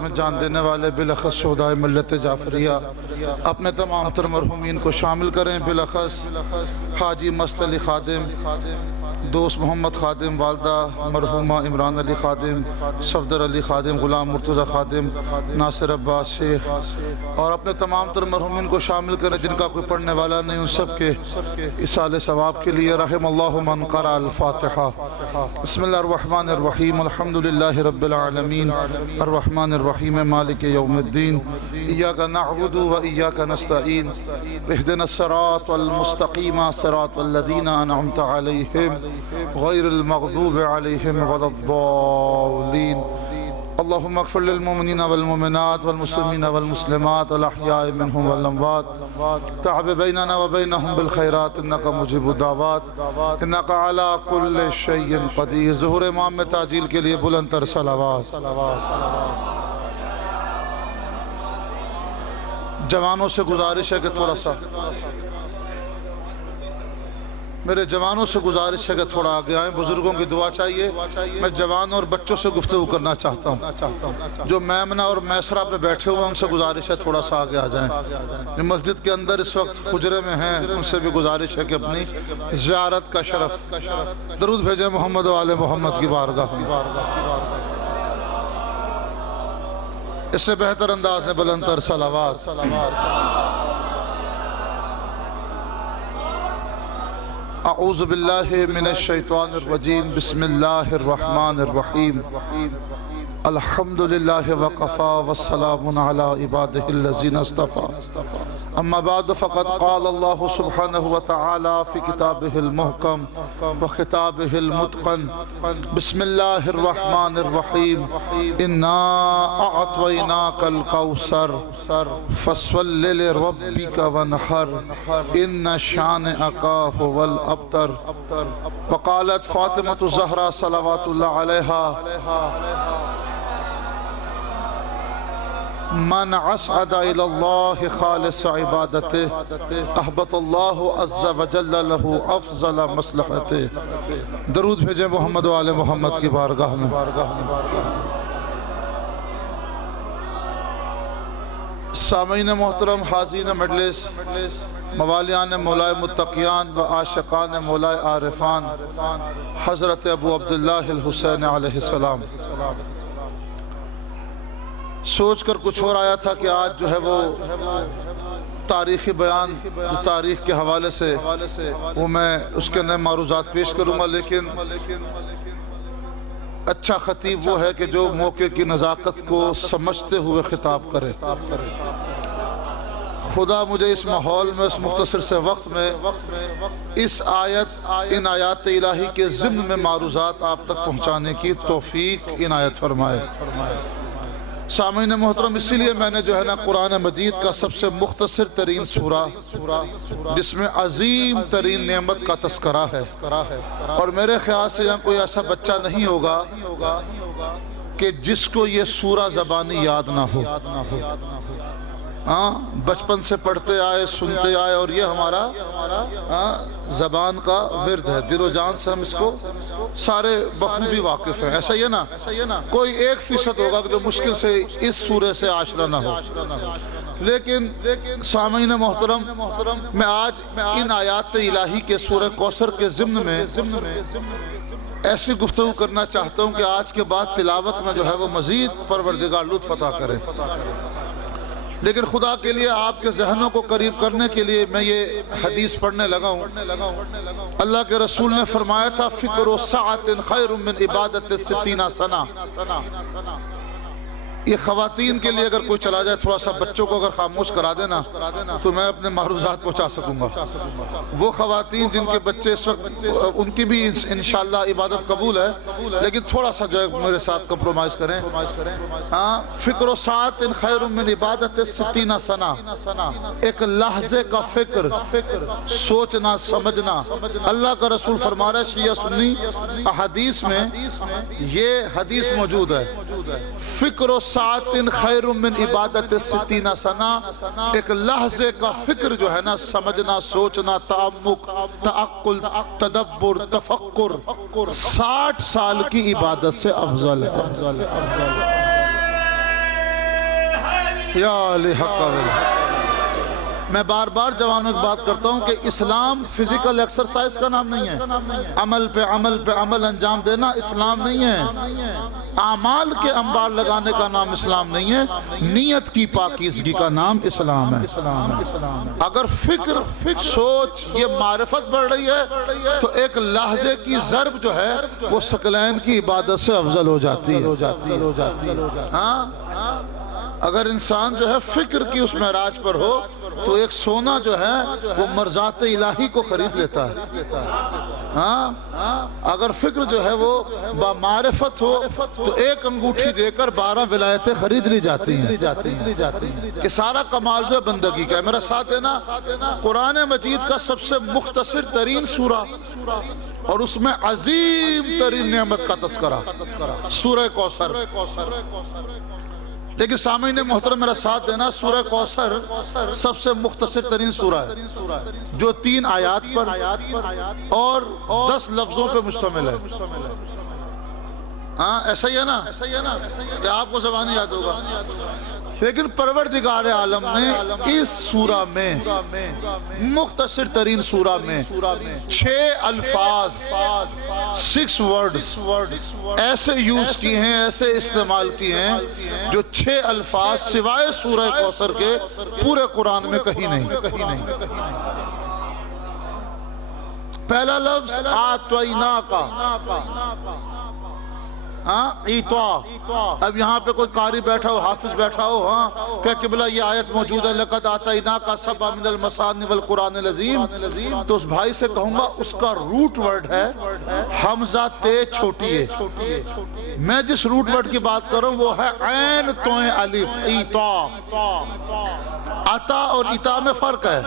میں جان دینے والے بالاخص شہدائے ملت جعفریہ اپنے تمام تر مرحومین کو شامل کریں، بالاخص حاجی مست علی خادم، دوست محمد خادم، والدہ مرحومہ عمران علی خادم، صفدر علی خادم، غلام مرتضی خادم، ناصر عباس شیخ، اور اپنے تمام تر مرحومین کو شامل کریں جن کا کوئی پڑھنے والا نہیں، ان سب کے اصال ثواب کے لیے رحم اللہ من قرأ الفاتحہ۔ بسم اللہ الرحمن الرحیم، الحمدللہ رب العالمین، الرحمن الرحیم، مالک یوم الدین، ایاک نعبد و ایاک نستعین، اہدنا الصراط المستقیم، صراط الذین انعمت علیہم غیر المغضوب علیہم ولا الضالین۔ اللهم اغفر للمؤمنين والمؤمنات والمسلمين والمسلمات الأحياء منهم والأموات، تعب بيننا وبينهم بالخيرات إنك مجيب الدعوات، إنك على كل شيء قدير۔ ظہور امام میں تعجیل کے لیے بلند تر صلوات۔ جوانوں سے گزارش ہے کہ تھوڑا سا، میرے جوانوں سے گزارش ہے کہ تھوڑا آگے آئیں، بزرگوں کی دعا چاہیے۔ میں جوان اور بچوں سے گفتگو کرنا چاہتا ہوں، جو میمنہ اور میسرہ پہ بیٹھے ہوئے ہیں ان سے گزارش ہے تھوڑا سا آگے آ جائیں۔ مسجد کے اندر اس وقت حجرے میں ہیں، ان سے بھی گزارش ہے کہ اپنی زیارت کا شرف درود بھیجیں محمد و آل محمد کی بارگاہ میں۔ اس سے بہتر انداز میں بلند تر صلوات۔ اعوذ باللہ من الشیطان الرجیم، بسم اللہ الرحمن الرحیم، الحمدللہ وقفا والسلام علی عبادہ الذین اصطفا، اما بعد فقد قال اللہ سبحانہ وتعالی فی کتابہ المحکم وخطابہ المتقن، بسم اللہ الرحمن الرحیم، انا اعطیناک الکوثر فصل لربک وانحر ان شانئک هو الابتر۔ وقالت فاطمة الزہرا صلوات اللہ علیہا، من عصعد الى اللہ خالص عبادته احبط اللہ عز وجل له افضل مصلحته۔ درود بھیجیں محمد و آل محمد کی بارگاہ میں۔ سامعین محترم، حاضرین مجلس، موالیان مولائے متقیان و عاشقان مولائے عارفان، حضرت ابو عبداللہ الحسین علیہ السلام، سوچ کر کچھ اور آیا تھا کہ آج جو ہے وہ تاریخی بیان جو تاریخ کے حوالے سے وہ میں اس کے نئے معروضات پیش کروں گا، لیکن اچھا خطیب وہ ہے کہ جو موقع کی نزاکت کو سمجھتے ہوئے خطاب کرے۔ خدا مجھے اس ماحول میں، اس مختصر سے وقت میں، اس آیت، ان آیات الہی کے ضمن میں معروضات آپ تک پہنچانے کی توفیق عنایت فرمائے۔ سامعین محترم، اسی لیے میں نے جو ہے نا قرآن مجید کا سب سے مختصر ترین سورہ جس میں عظیم ترین نعمت کا تذکرہ ہے، اور میرے خیال سے یہاں کوئی ایسا بچہ نہیں ہوگا کہ جس کو یہ سورہ زبانی یاد نہ ہو۔ بچپن سے پڑھتے آئے، سنتے آئے، اور یہ ہمارا زبان کا ورد ہے، دل و جان سے ہم اس کو سارے بخوبی واقف ہیں۔ ایسا یہ نا کوئی 1% ہوگا کہ جو مشکل سے اس سورے سے آشنا نہ ہو۔ لیکن سامعین محترم، میں آج ان آیات الہی کے سورہ کوثر کے ضمن میں ایسی گفتگو کرنا چاہتا ہوں کہ آج کے بعد تلاوت میں جو ہے وہ مزید پروردگار لطف عطا کرے۔ لیکن خدا کے لیے آپ کے ذہنوں کو قریب کرنے کے لیے میں یہ حدیث پڑھنے لگا ہوں۔ اللہ کے رسول نے فرمایا تھا، فکر ساعت خیر من عبادت 60 سنہ۔ یہ خواتین کے لیے اگر کوئی چلا جائے، تھوڑا سا بچوں کو اگر خاموش کرا دینا تو میں اپنے معروضات پہنچا سکوں گا۔ وہ خواتین جن کے بچے اس وقت، ان کی بھی انشاءاللہ عبادت قبول ہے، لیکن تھوڑا سا جو ہے میرے ساتھ کمپرومائز کریں۔ فکر و ساعت خیر من عبادت 60 سنہ، ایک لحظے کا فکر، سوچنا سمجھنا۔ اللہ کا رسول فرما رہا ہے، شیعہ سنی احادیث میں یہ حدیث موجود ہے، فکر و ساعت خیر من عبادت 60 سنہ، ایک لحظے کا فکر جو ہے نا، سمجھنا، سوچنا، تعمق، تعقل، تدبر، تفکر، 60 سال کی عبادت سے افضل ہے۔ یا علی حق میں بار بار جوانوں کی بات کرتا ہوں کہ اسلام فزیکل ایکسرسائز کا نام نہیں ہے، عمل پہ عمل انجام دینا اسلام نہیں ہے، اعمال کے انبار لگانے کا نام اسلام نہیں ہے، نیت کی پاکیزگی کا نام اسلام ہے۔ اگر فکر سوچ یہ معرفت بڑھ رہی ہے تو ایک لحظے کی ضرب جو ہے وہ ثقلین کی عبادت سے افضل ہو جاتی ہے۔ اگر انسان جو ہے فکر کی اس معراج پر ہو تو ایک سونا جو ہے وہ مرضات الہی کو خرید لیتا ہے۔ اگر فکر جو ہے وہ بامعرفت ہو تو ایک انگوٹھی دے کر 12 ولایتیں خرید لی جاتی ہیں۔ کہ سارا کمال جو ہے بندگی کا ہے۔ میرا ساتھ دینا، قرآن مجید کا سب سے مختصر ترین سورہ اور اس میں عظیم ترین نعمت کا تذکرہ سورہ کوثر۔ لیکن سامعین محترم میرا ساتھ دینا، سورہ کوثر سب سے مختصر ترین سورہ ہے جو 3 آیات پر اور 10 لفظوں پہ مشتمل ہے۔ ایسا ہی ہے نا کہ آپ کو زبانی یاد ہوگا، لیکن پروردگار عالم نے اس سورہ میں مختصر ترین سورہ میں 6 الفاظ 6 ورڈز ایسے یوز کیے ہیں، ایسے استعمال کیے ہیں جو 6 الفاظ سوائے سورہ کوثر کے پورے قرآن میں کہیں نہیں۔ پہلا لفظ آتویناکا، ایتوا۔ اب یہاں پہ کوئی قاری بیٹھا ہو، حافظ بیٹھا ہو، کہ قبلہ یہ آیت موجود ہے لَقَدْ آتَيْنَاكَ سَبْعًا مِنَ الْمَثَانِِ وَالْقُرْآنِ الْعَظِيمِ، تو اس بھائی سے کہوں گا اس کا روٹ ورڈ ہے حمزہ تے چھوٹی ہے۔ میں جس روٹ ورڈ کی بات کر رہا ہوں وہ ہے عین توئیں الف، ایتوا۔ عطا اور اتا میں فرق ہے،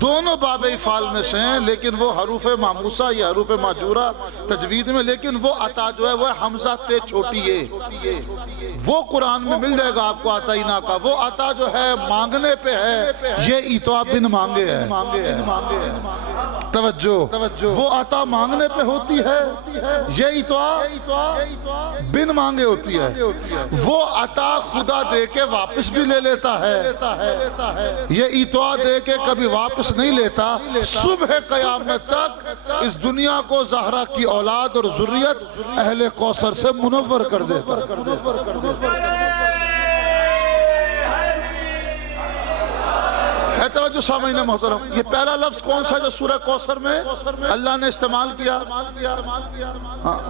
دونوں باب افعال میں سے ہیں، لیکن وہ حروف ماموسہ یا حروف ماجورہ تجوید میں، لیکن وہ عطا جو ہے وہ حمزہ تے چھوٹی ہے۔ وہ قرآن میں مل جائے گا آپ کو آتائینا کا، وہ عطا جو ہے مانگنے پہ ہے، یہ ایتوا بن مانگے ہے۔ توجہ، وہ عطا مانگنے پہ ہوتی ہے، یہ ایتوا بن مانگے ہوتی ہے۔ وہ عطا خدا دے کے واپس بھی لے لیتا ہے، یہ ایتوا دے کے کبھی واپس نہیں لیتا۔ صبح قیامت تک اس دنیا کو زہرا کی اولاد اور ذریت اہل کوثر سے منور کر دیتا ہے۔ توجہ سامعین محترم، یہ پہلا لفظ کون سا جو سورہ کوثر میں اللہ نے استعمال کیا؟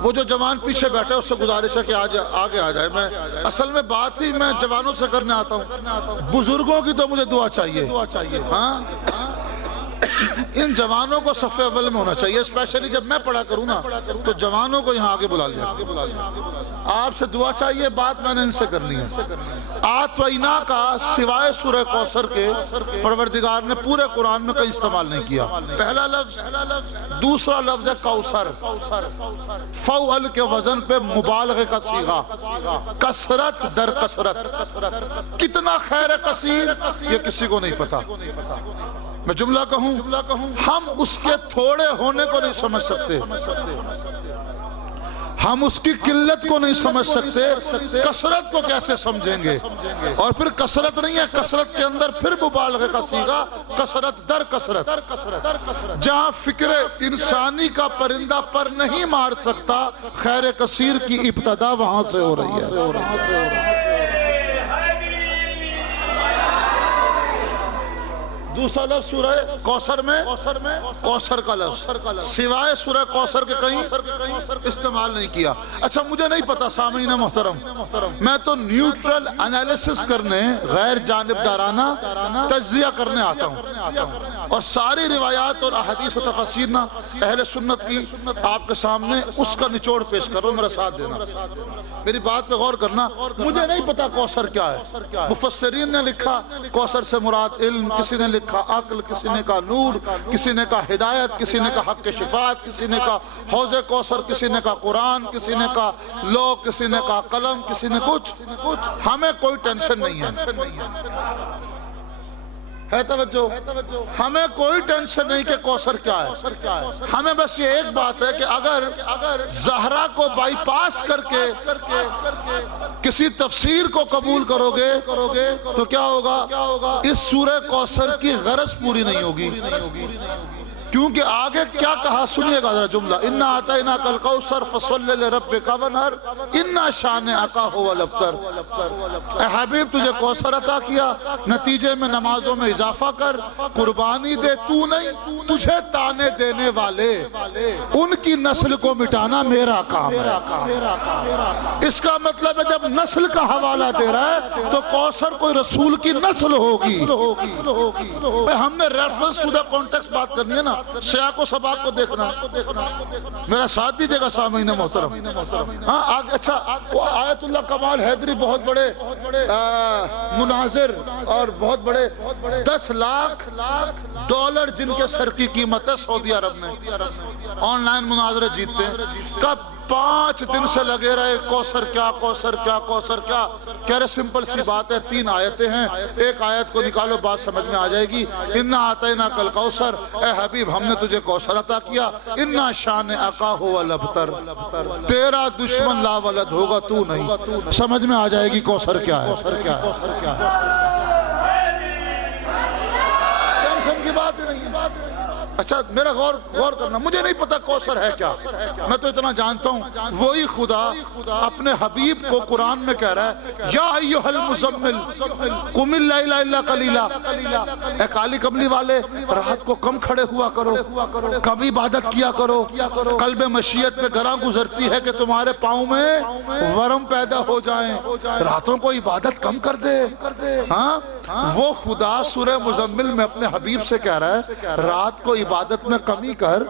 وہ جو جوان پیچھے بیٹھے اس سے گزارش ہے کہ آگے آ جائے۔ میں اصل میں بات ہی میں جوانوں سے کرنے آتا ہوں، بزرگوں کی تو مجھے دعا چاہیے۔ ان جوانوں کو صف اول میں ہونا چاہیے، اسپیشلی جب میں پڑھا کروں نا تو جوانوں کو یہاں آگے بلا لیا۔ آپ سے دعا چاہیے، بات میں نے ان سے کرنی ہے۔ آتوینا کا سوائے سورہ کوثر کے پروردگار نے پورے قرآن میں کہیں استعمال نہیں کیا۔ پہلا لفظ۔ دوسرا لفظ ہے کوثر، فعل کے وزن پہ مبالغے کا صیغہ، کثرت در کثرت۔ کتنا خیر کثیر یہ کسی کو نہیں پتا۔ میں جملہ کہوں، ہم اس کے تھوڑے ہونے کو نہیں سمجھ سکتے، ہم اس کی قلت کو نہیں سمجھ سکتے، کثرت کو کیسے سمجھیں گے؟ اور پھر کثرت نہیں ہے، کثرت کے اندر پھر مبالغے کا صیغہ، کثرت در کثرت۔ جہاں فکر انسانی کا پرندہ پر نہیں مار سکتا، خیر کثیر کی ابتدا وہاں سے ہو رہی ہے۔ دوسرا لفظ سورہ کوثر میں کوثر کا لفظ سوائے سورہ کوثر کے کہیں استعمال نہیں کیا۔ اچھا مجھے نہیں پتا سامعین محترم، میں تو نیوٹرل انالیسس کرنے، غیر جانبدارانہ تجزیہ کرنے آتا ہوں، اور ساری روایات اور احادیث و تفاسیر نہ اہل سنت کی آپ کے سامنے اس کا نچوڑ پیش کرو، میرا ساتھ دینا، میری بات پہ غور کرنا۔ مجھے نہیں پتا کوثر کیا ہے، مفسرین نے لکھا کوثر سے مراد علم، کسی نے لکھا عقل، کسی نے کہا نور، کسی نے کہا ہدایت، کسی نے کہا حق شفاعت، کسی نے کہا حوض کوثر، کسی نے کہا قرآن، کسی نے کہا لوح، کسی نے کہا قلم، کسی نے کچھ۔ ہمیں کوئی ٹینشن نہیں ہے، ہے توجہ؟ ہمیں کوئی ٹینشن نہیں کہ کوثر کیا ہے، ہمیں بس یہ ایک بات ہے کہ اگر زہرا کو بائی پاس کر کے کسی تفسیر کو قبول کرو گے تو کیا ہوگا؟ اس سورہ کوثر کی غرض پوری نہیں ہوگی، کیونکہ آگے کیا کہا سنیے گا ذرا جملہ، اِنَّا أَعْطَيْنَاكَ الْكَوْثَرَ فَصَلِّ لِرَبِّكَ وَانْحَرْ إِنَّ شَانِئَكَ هُوَ الْأَبْتَرُ۔ اے حبیب تجھے کوثر عطا کیا، نتیجے میں نمازوں میں اضافہ کر، قربانی دے، تو نہیں، تجھے تانے دینے والے ان کی نسل کو مٹانا میرا کام ہے۔ اس کا مطلب ہے جب نسل کا حوالہ دے رہا ہے تو کوثر کوئی رسول کی نسل ہوگی۔ ہم نے ریفرنس ٹو دا کانٹیکسٹ بات کرنی ہے نا، سیاق و سباق کو دیکھنا۔ میرا ساتھ دیجئے گا سامعین محترم۔ ہاں آگے، اچھا آیت اللہ کمال حیدری بہت بڑے مناظر اور بہت بڑے 10 لاکھ ڈالر جن کے سر کی قیمت ہے سعودی عرب میں، آن لائن مناظرے جیتتے ہیں، کب 5 دن سے لگے رہے کوثر کیا کوثر کیا کوثر کیا، کہہ رہے سمپل سی بات ہے، 3 آیتیں ہیں، ایک آیت کو نکالو بات سمجھ میں آ جائے گی۔ اِنَّا أَعْطَيْنَاكَ الْكَوْثَرَ، اے حبیب ہم نے تجھے کوثر عطا کیا، اِنَّ شَانِئَكَ هُوَ الْأَبْتَرُ، تیرا دشمن لا ولد ہوگا تو نہیں۔ سمجھ میں آ جائے گی کوثر کیا ہے۔ ٹینشن کی بات ہی نہیں ہے۔ اچھا میرا غور کرنا، مجھے نہیں پتا کوثر ہے کیا، میں تو اتنا جانتا ہوں وہی خدا اپنے حبیب کو قرآن میں کہہ رہا ہے، یا ایھا المزمل قم اللیل الا قلیلا، اے کالی کملی والے رات کو کم کھڑے ہوا کرو، کم عبادت کیا کرو، قلب مشیت پہ گراں گزرتی ہے کہ تمہارے پاؤں میں ورم پیدا ہو جائیں، راتوں کو عبادت کم کر دے۔ ہاں وہ خدا سورہ مزمل میں اپنے حبیب سے کہہ رہا ہے رات کو عبادت میں کمی کر،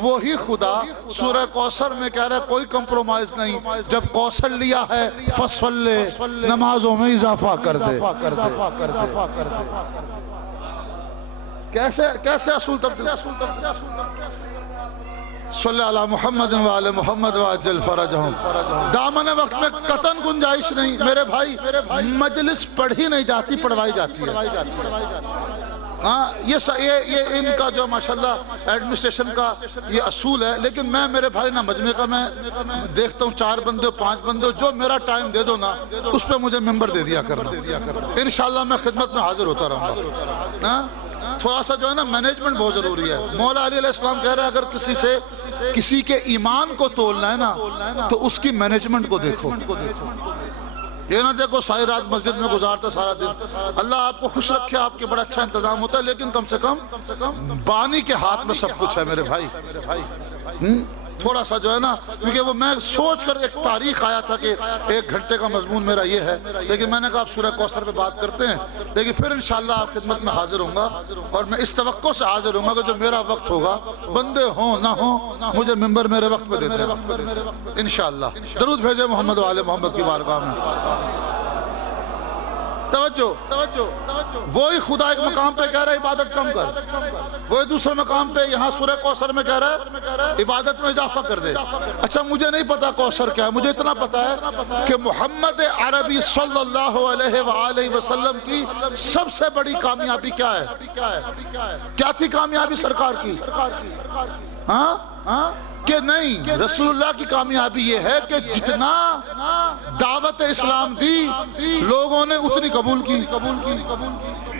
وہی خدا سورہ کوثر میں کہہ رہا ہے کوئی کمپرومائز نہیں، جب کوثر لیا ہے فصلِ، نمازوں میں اضافہ کر دے۔ کیسے اصول تبدیل؟ صلی اللہ محمد وآل محمد وعجل فرجہم۔ دامن وقت میں قطن گنجائش نہیں میرے بھائی، مجلس پڑھی نہیں جاتی، پڑھوائی جاتی ہے۔ ہاں یہ ان کا جو ماشاءاللہ ایڈمنسٹریشن کا یہ اصول ہے، لیکن میں میرے بھائی نہ مجمع کا میں دیکھتا ہوں 4 بندے 5 بندے، جو میرا ٹائم دے دو نا اس پہ مجھے ممبر دے دیا کرنا، انشاءاللہ میں خدمت میں حاضر ہوتا رہوں گا۔ تھوڑا سا جو ہے نا مینجمنٹ بہت ضروری ہے۔ مولا علی علیہ السلام کہہ رہے ہیں اگر کسی کے ایمان کو تولنا ہے نا تو اس کی مینجمنٹ کو دیکھو، یہ نہ دیکھو ساری رات مسجد میں گزارتا سارا دن، اللہ آپ کو خوش رکھے، آپ کے بڑا اچھا انتظام ہوتا ہے، لیکن کم سے کم بانی کے ہاتھ میں سب کچھ ہے میرے بھائی۔ تھوڑا سا جو ہے نا، کیونکہ وہ میں سوچ کر ایک تاریخ آیا تھا کہ 1 گھنٹے کا مضمون میرا یہ ہے، لیکن میں نے کہا آپ سورہ کوثر پہ بات کرتے ہیں، لیکن پھر انشاءاللہ آپ خدمت میں حاضر ہوں گا، اور میں اس توقع سے حاضر ہوں گا کہ جو میرا وقت ہوگا، بندے ہوں نہ ہوں، مجھے ممبر میرے وقت پہ دے دیں انشاءاللہ۔ درود بھیجے محمد وآل محمد کی بارگاہ میں۔ توجہ، وہی خدا ایک مقام پہ کہہ رہا ہے عبادت کم کر، وہی دوسرے مقام پہ یہاں سورہ کوثر میں کہہ رہا ہے عبادت میں اضافہ کر دے۔ اچھا مجھے نہیں پتا کوثر کیا ہے، مجھے اتنا پتا ہے کہ محمد عربی صلی اللہ علیہ وآلہ وسلم کی سب سے بڑی کامیابی کیا ہے؟ کیا تھی کامیابی سرکار کی؟ ہاں کہ نہیں، رسول اللہ کی کامیابی یہ ہے کہ جتنا دعوت اسلام دی لوگوں نے اتنی قبول کی۔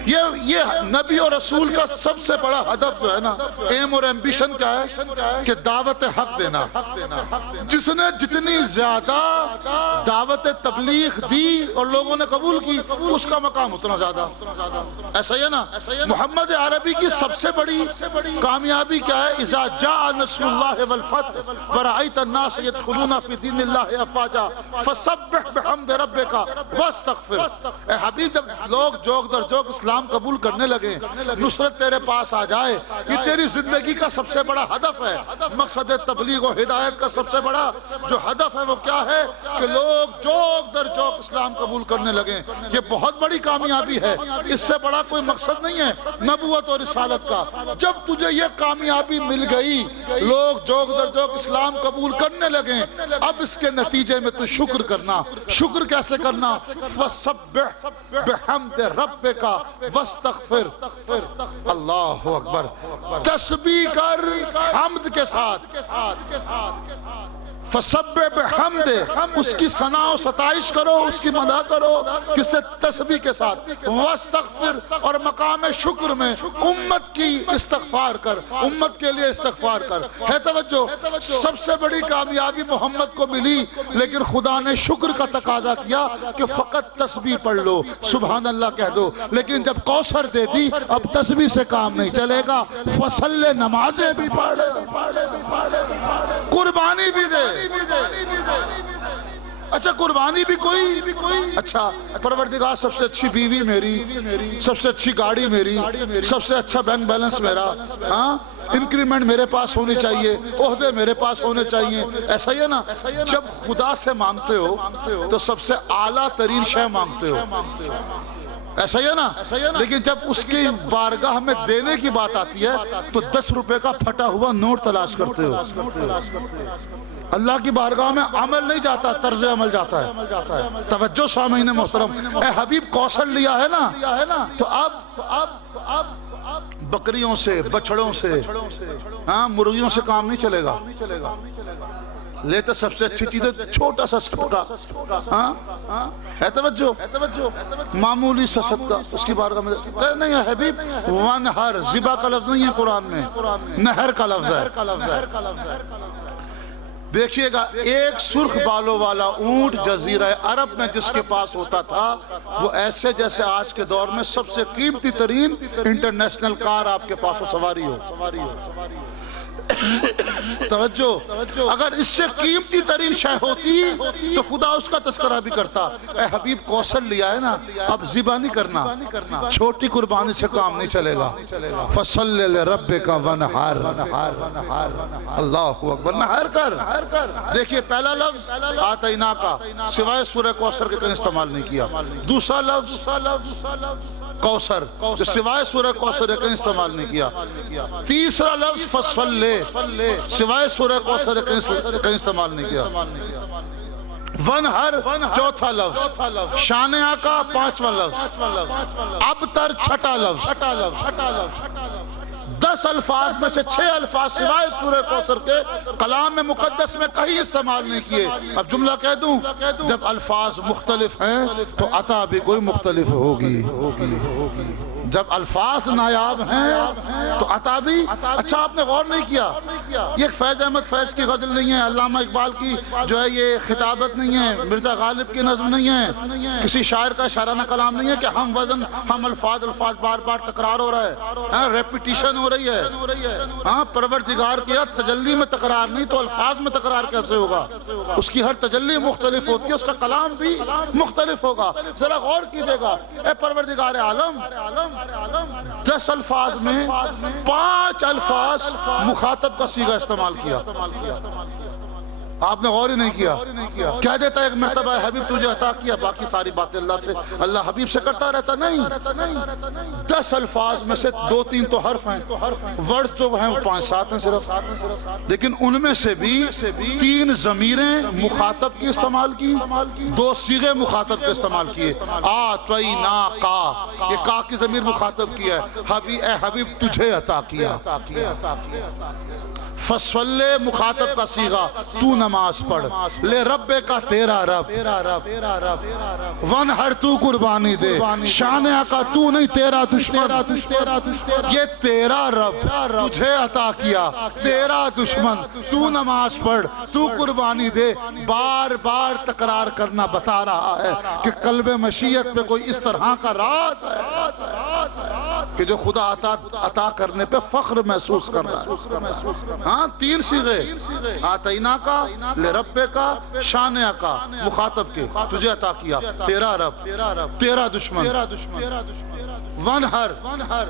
یہ نبی اور رسول کا سب سے بڑا ہدف جو ہے نا، ایم اور ایمبیشن کیا ہے کہ دعوت حق دینا۔ جس نے جتنی زیادہ دعوت تبلیغ دی اور لوگوں نے قبول کی، اس کا مقام اتنا زیادہ۔ ایسا ہی ہے نا، محمد عربی کی سب سے بڑی کامیابی کیا ہے؟ اذا جاء نصر اللہ والفتح ورأیت الناس یدخلون فی دین اللہ افواجا فسبح بحمد ربک واستغفر۔ اے حبیب جب لوگ جوک در جوک اسلام قبول کرنے لگے، نصرت تیرے پاس آ جائے، یہ تیری زندگی کا سب سے بڑا ہدف ہے۔ مقصد تبلیغ و ہدایت کا سب سے بڑا جو ہدف ہے وہ کیا ہے کہ لوگ جوک در جوک اسلام قبول کرنے لگے۔ یہ بہت بڑی کامیابی ہے، اس سے بڑا کوئی مقصد نہیں ہے نبوت اور رسالت کا۔ جب تجھے یہ کامیابی مل گئی، لوگ جوک درجوں اسلام قبول کرنے لگیں، اب اس کے نتیجے میں تو شکر کرنا۔ شکر کیسے کرنا؟ فَسَبِّحْ بِحَمْدِ رَبِّكَ وَاسْتَغْفِرْ۔ اللہ اکبر، تسبیح کر حمد کے ساتھ۔ فَسَبِّحْ بِحَمْدِ، اس کی ثنا و ستائش کرو، اس کی مدح کرو، کس سے؟ تسبیح کے ساتھ۔ وَاسْتَغْفِرْ، اور مقام شکر میں امت کی استغفار کر، امت کے لیے استغفار کر۔ ہے توجہ؟ سب سے بڑی کامیابی محمد کو ملی، لیکن خدا نے شکر کا تقاضا کیا کہ فقط تسبیح پڑھ لو، سبحان اللہ کہہ دو۔ لیکن جب کوثر دے دی، اب تسبیح سے کام نہیں چلے گا، فصل نمازیں بھی پڑھ، قربانی بھی دے۔ اچھا قربانی بھی کوئی، اچھا پروردگار سب سے اچھی بیوی میری، سب سے اچھی گاڑی میری، سب سے اچھا بینک بیلنس میرا، ہاں انکریمنٹ میرے پاس ہونی چاہیے، عہدے میرے پاس ہونے چاہیے، ایسا ہی ہے نا؟ جب خدا سے مانگتے ہو تو سب سے اعلیٰ ترین شے مانگتے ہو، ایسا ہی ہے نا؟ لیکن جب اس کی بارگاہ میں دینے کی بات آتی ہے تو 10 روپے کا پھٹا ہوا نوٹ تلاش کرتے ہو۔ اللہ کی بارگاہ میں عمل نہیں جاتا، طرز عمل جاتا ہے۔ توجہ سامعین محترم، اے حبیب کوثر لیا ہے نا، تو اب بکریوں سے، بچڑوں سے، ہاں مرغیوں سے کام نہیں چلے گا۔ لیتے سب سے اچھی چیز ہے، چھوٹا سا صدقہ، ہاں ہے توجہ، معمولی سا صدقہ اس کی بارگاہ میں نہیں ہے حبیب۔ ونہر، ذبح کا لفظ نہیں ہے قرآن میں، نہر کا لفظ ہے۔ دیکھیے گا، ایک سرخ بالوں والا اونٹ جزیرہ عرب میں جس کے پاس ہوتا تھا، وہ ایسے جیسے آج کے دور میں سب سے قیمتی ترین انٹرنیشنل کار آپ کے پاس سواری ہو۔ توجہ، اگر اس سے قیمتی ترین شے ہوتی تو خدا اس کا تذکرہ بھی کرتا۔ اے حبیب کوثر لیا ہے نا، اب ذبح نہیں کرنا، چھوٹی قربانی سے کام نہیں چلے گا۔ فَصَلِّ لِرَبِّكَ وَانْحَرْ، اللہ اکبر، نحر کر۔ دیکھیے پہلا لفظ آتینا کا سوائے سورہ کوثر کے کہیں استعمال نہیں کیا، دوسرا لفظ کوثر جو سوائے سورہ کوثر کے کہیں استعمال نہیں کیا، تیسرا لفظ فصلے سوائے سورہ کوثر کے کہیں استعمال نہیں کیا، ونہر چوتھا لفظ، شان آقا پانچواں لفظ، ابتر چھٹا لفظ۔ 10 الفاظ میں سے 6 الفاظ سوائے سورہ کوثر کے کلام میں مقدس میں کہیں استعمال نہیں کیے۔ اب جملہ کہہ دوں، جب الفاظ مختلف ہیں تو عطا بھی کوئی مختلف ہوگی۔ جب الفاظ نایاب ہیں تو عطا بھی۔ اچھا آپ نے غور نہیں کیا، یہ ایک فیض احمد فیض کی غزل نہیں ہے، علامہ اقبال کی جو ہے یہ خطابت نہیں ہے، مرزا غالب کی نظم نہیں ہے، کسی شاعر کا شاعرانہ کلام نہیں ہے کہ ہم وزن، ہم الفاظ بار بار تکرار ہو رہا ہے، ریپیٹیشن ہو رہی ہے۔ ہاں پروردگار کی تجلی میں تکرار نہیں تو الفاظ میں تکرار کیسے ہوگا؟ اس کی ہر تجلی مختلف ہوتی ہے، اس کا کلام بھی مختلف ہوگا۔ ذرا غور کیجئے گا، اے پروردگار عالم، 10 الفاظ میں 5 الفاظ مخاطب کا صیغہ استعمال کیا۔ آپ نے غور ہی نہیں کیا، کہہ دیتا ہے ایک مرتبہ حبیب تجھے عطا کیا، باقی ساری باتیں اللہ سے، اللہ حبیب سے کرتا رہتا نہیں۔ 10 الفاظ میں سے 2-3 تو حرف ہیں، ورڈز جو ہیں وہ 5-7 ہیں صرف، لیکن ان میں سے بھی 3 ضمیریں مخاطب کی استعمال کی، 2 صیغے مخاطب کے استعمال کیے۔ آتینا کا، یہ کا کی ضمیر مخاطب کی ہے، اے حبیب تجھے عطا کیا۔ فصل مخاطب کا صیغہ، تو نماز پڑھ، لے رب کا تیرا رب، ون ہر تو قربانی دے، شان آقا تو نہیں تیرا دشمن، یہ تیرا رب تجھے عطا کیا، تیرا دشمن، تو نماز پڑھ، تو قربانی دے۔ بار بار تکرار کرنا بتا رہا ہے کہ قلب مشیت میں کوئی اس طرح کا راز ہے کہ جو خدا عطا کرنے پہ فخر محسوس کر رہا ہے۔ ہاں 3 صیغے، آتینا کا، لرب کا، شان کا، مخاطب کے، تجھے عطا کیا، تیرا رب، تیرا دشمن، ونہر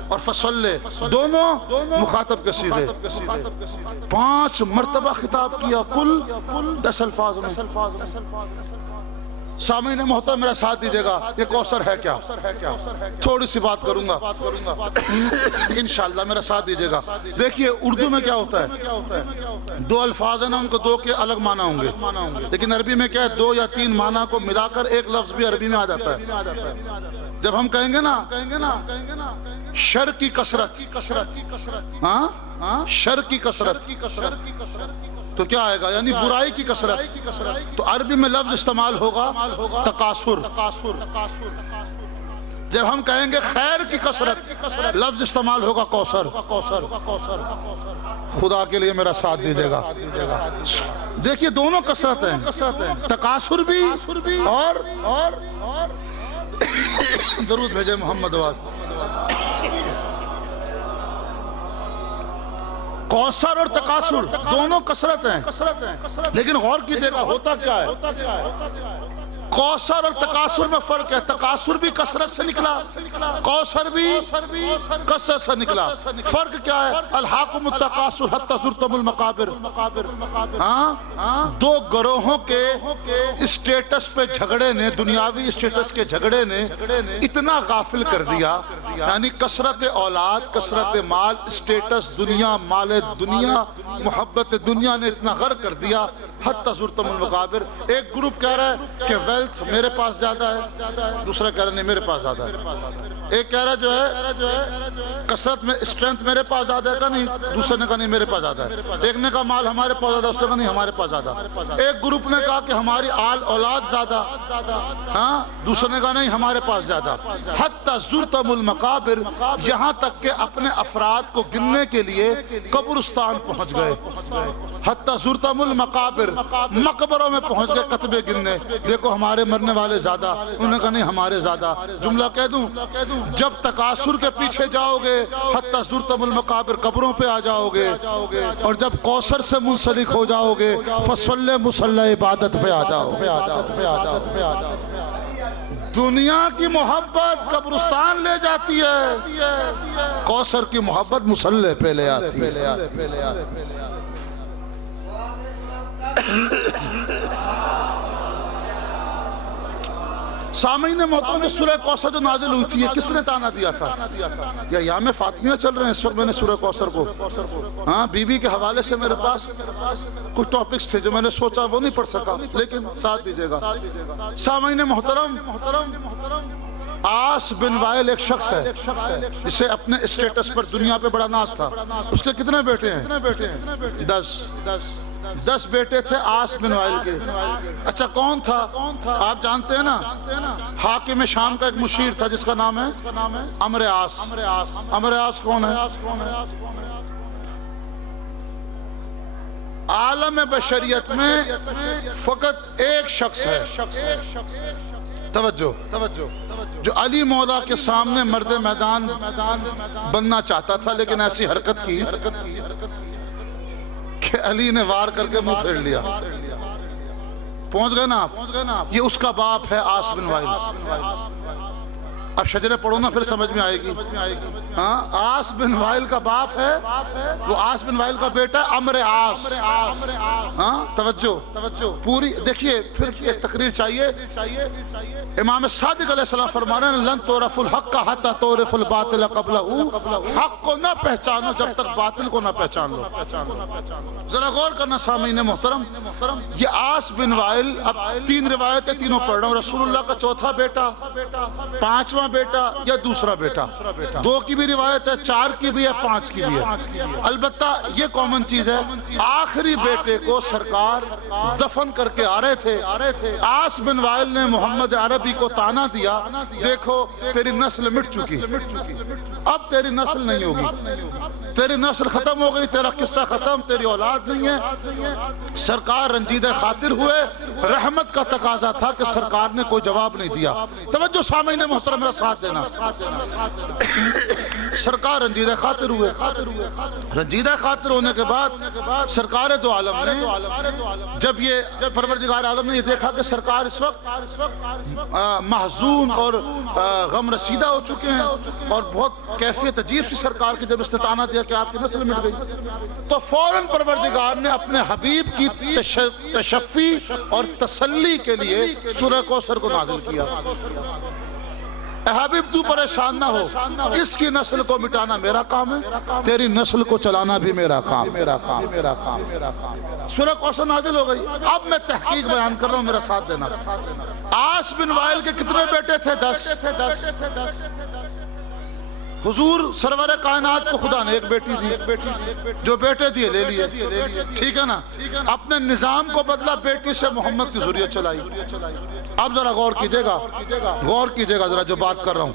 اور فصلے، دونوں مخاطب کے صیغے، 5 مرتبہ خطاب کیا، کل 10 الفاظ میں۔ سامعین محترم میرا ساتھ دیجئے گا، یہ کوثر ہے کیا؟ تھوڑی سی بات کروں گا انشاءاللہ، میرا ساتھ دیجئے گا۔ دیکھیے اردو میں کیا ہوتا ہے، دو الفاظ ہیں نا، ان کو دو کے الگ معنی ہوں گے، لیکن عربی میں کیا ہے، دو یا تین معنی کو ملا کر ایک لفظ بھی عربی میں آ جاتا ہے۔ جب ہم کہیں گے نا شر کی کثرت، ہاں شر کی کثرت تو کیا آئے گا، یعنی برائی کی کثرت، تو عربی میں لفظ استعمال ہوگا تکاثر۔ جب ہم کہیں گے خیر کی کثرت، لفظ استعمال ہوگا کوثر۔ خدا کے لیے میرا ساتھ دیجئے گا۔ دیکھیے دونوں کثرت ہیں، تکاثر بھی اور درود بھیجے محمد واد۔ کوثر اور تکاثر دونوں کثرت ہیں، لیکن غور کیجئے گا ہوتا کیا ہے، کوثر اور تکاثر میں فرق ہے۔ تکاثر بھی کثرت سے نکلا، کوثر بھی کثرت سے نکلا۔ فرق کیا ہے، الحاکم التکاثر حتی زرتم المقابر۔ دو گروہوں کے اسٹیٹس پہ جھگڑے نے، دنیاوی اسٹیٹس کے جھگڑے نے اتنا غافل کر دیا، یعنی کثرت اولاد، کثرت مال، اسٹیٹس دنیا، مال دنیا، محبت دنیا نے اتنا غرق کر دیا حتی زرتم المقابر۔ ایک گروپ کہہ رہا ہے کہ ویلتھ میرے پاس زیادہ ہے، دوسرا کہہ رہا ہے نہیں میرے پاس زیادہ ہے۔ ایک کہہ رہا جو ہے کثرت میں اسٹرینتھ میرے پاس زیادہ ہے، کہا نہیں، دوسرے نے کہا نہیں میرے پاس زیادہ ہے۔ ایک نے کہا مال ہمارے پاس زیادہ ہے، اس نے کہا نہیں ہمارے پاس زیادہ۔ ایک گروپ نے کہا کہ ہماری آل اولاد زیادہ، ہاں، دوسرے نے کہا نہیں ہمارے پاس زیادہ۔ حتی زرتم المقابر، یہاں تک کہ اپنے افراد کو گننے کے لیے قبرستان پہنچ گئے۔ حتی زرتم المقابر، مقبروں میں پہنچ گئے کتبے گننے، دیکھو ہمارے مرنے والے زیادہ، انہوں نے کہا نہیں ہمارے زیادہ۔ جملہ کہہ دوں، جب تکاثر کے پیچھے جاؤ گے حتی زرتم المقابر، قبروں پہ آ جاؤ گے، اور جب کوثر سے منسلک ہو جاؤ گے فصلی مصلی عبادت پہ آ جاؤ۔ دنیا کی محبت قبرستان لے جاتی ہے، کوثر کی محبت مصلی پہ لے آتی ہے۔ سامعین محترم، سورہ کوثر جو نازل ہوئی تھی یہ کس نے تانا دیا تھا؟ یا ایام فاطمیہ چل رہے ہیں اس وقت، میں نے سورہ کوثر کو، ہاں بی بی کے حوالے سے میرے پاس کچھ ٹاپکس تھے جو میں نے سوچا وہ نہیں پڑھ سکا، لیکن ساتھ دیجئے گا۔ سامعین محترم، عاص بن وائل ایک شخص ہے جسے اپنے اسٹیٹس پر دنیا پہ بڑا ناز تھا۔ اس کے کتنے بیٹے ہیں؟ 10 بیٹے تھے عاص بن وائل کے۔ اچھا کون تھا آپ جانتے ہیں نا، حاکم شام کا ایک مشیر تھا جس کا نام ہے عمرو عاص۔ عمرو عاص کون ہے؟ عالم بشریت میں فقط ایک شخص ہے، توجہ، جو علی مولا کے سامنے مرد میدان بننا چاہتا تھا، لیکن ایسی حرکت کی کہ علی نے وار کر کے منہ پھیر لیا۔ پہنچ گئے نا آپ، یہ اس کا باپ ہے عاص بن وائل۔ اب شجرے پڑھو نا پھر سمجھ میں آئے گی۔ ہاں، عاص بن وائل کا باپ ہے، وہ عاص بن وائل کا بیٹا عمرو عاص۔ ہاں توجہ پوری دیکھیے، پھر ایک تقریر چاہیے۔ امام صادق علیہ السلام فرما رہے ہیں لن تعرف الحق حتی تعرف الباطل قبلہ، حق کو نہ پہچانو جب تک باطل کو نہ پہچان لو۔ ذرا غور کرنا سامعین محترم، یہ عاص بن وائل، اب 3 روایتیں تینوں پڑھ رہا ہوں، رسول اللہ کا چوتھا بیٹا، 5واں بیٹا یا دوسرا بیٹا، 2 کی بھی روایت ہے، 4 کی بھی ہے، 5 کی بھی ہے۔ البتہ یہ کامن چیز ہے، آخری بیٹے کو سرکار دفن کر کے آ رہے تھے، عاص بن وائل نے محمد عربی کو تانا دیا، دیکھو تیری نسل مٹ چکی، اب تیری نسل نہیں ہوگی، تیری نسل ختم ہو گئی، تیرا قصہ ختم، تیری اولاد نہیں ہے۔ سرکار رنجیدہ خاطر ہوئے، رحمت کا تقاضا تھا کہ سرکار نے کوئی جواب نہیں دیا۔ توجہ سامعین محترم، میرا ساتھ دینا۔ سرکار رنجیدہ خاطر ہوئے، رنجیدہ خاطر ہونے کے بعد سرکار دو عالم نے جب یہ پروردگار عالم نے یہ دیکھا کہ سرکار اس وقت محزون اور غم رسیدہ ہو چکے ہیں اور بہت کیفیت عجیب سی سرکار کی جب استطانہ دیا کہ آپ کی نسل مٹ گئی، تو فوراً پروردگار نے اپنے حبیب کی تشفی اور تسلی کے لیے سورہ کوثر کو نازل کیا۔ اے حبیب تو پریشان نہ ہو، اس کی نسل کو مٹانا میرا کام ہے، تیری نسل کو چلانا بھی میرا کام۔ سورہ کوثر نازل ہو گئی۔ اب میں تحقیق بیان کر رہا ہوں، میرا ساتھ دینا۔ عاص بن وائل کے کتنے بیٹے تھے؟ 10۔ حضور سرور کائنات کو خدا نے ایک بیٹی دی، جو بیٹے دیے لے لیے، ٹھیک ہے نا؟ اپنے نظام کو بدلا، بیٹی سے محمد کی ذریت چلائی۔ اب ذرا غور کیجئے گا ذرا جو بات کر رہا ہوں۔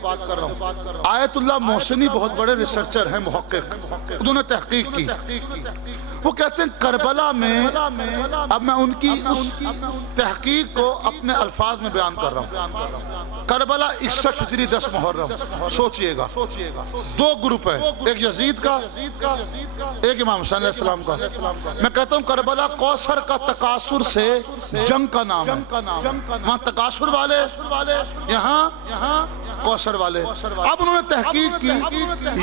آیت اللہ محسنی بہت بڑے ریسرچر ہیں، محقق، انہوں نے تحقیق کی۔ وہ کہتے ہیں کربلا میں، اب میں ان کی اس تحقیق کو اپنے الفاظ میں بیان کر رہا ہوں۔ کربلا 61 ہجری 10 محرم، سوچئے گا، دو گروپ ہیں، ایک یزید کا، ایک امام حسین علیہ السلام کا۔ میں کہتا ہوں کربلا کوثر کا تکاثر سے جنگ کا نام ہے، وہاں تکاثر والے، یہاں کوثر والے۔ اب انہوں نے تحقیق کی،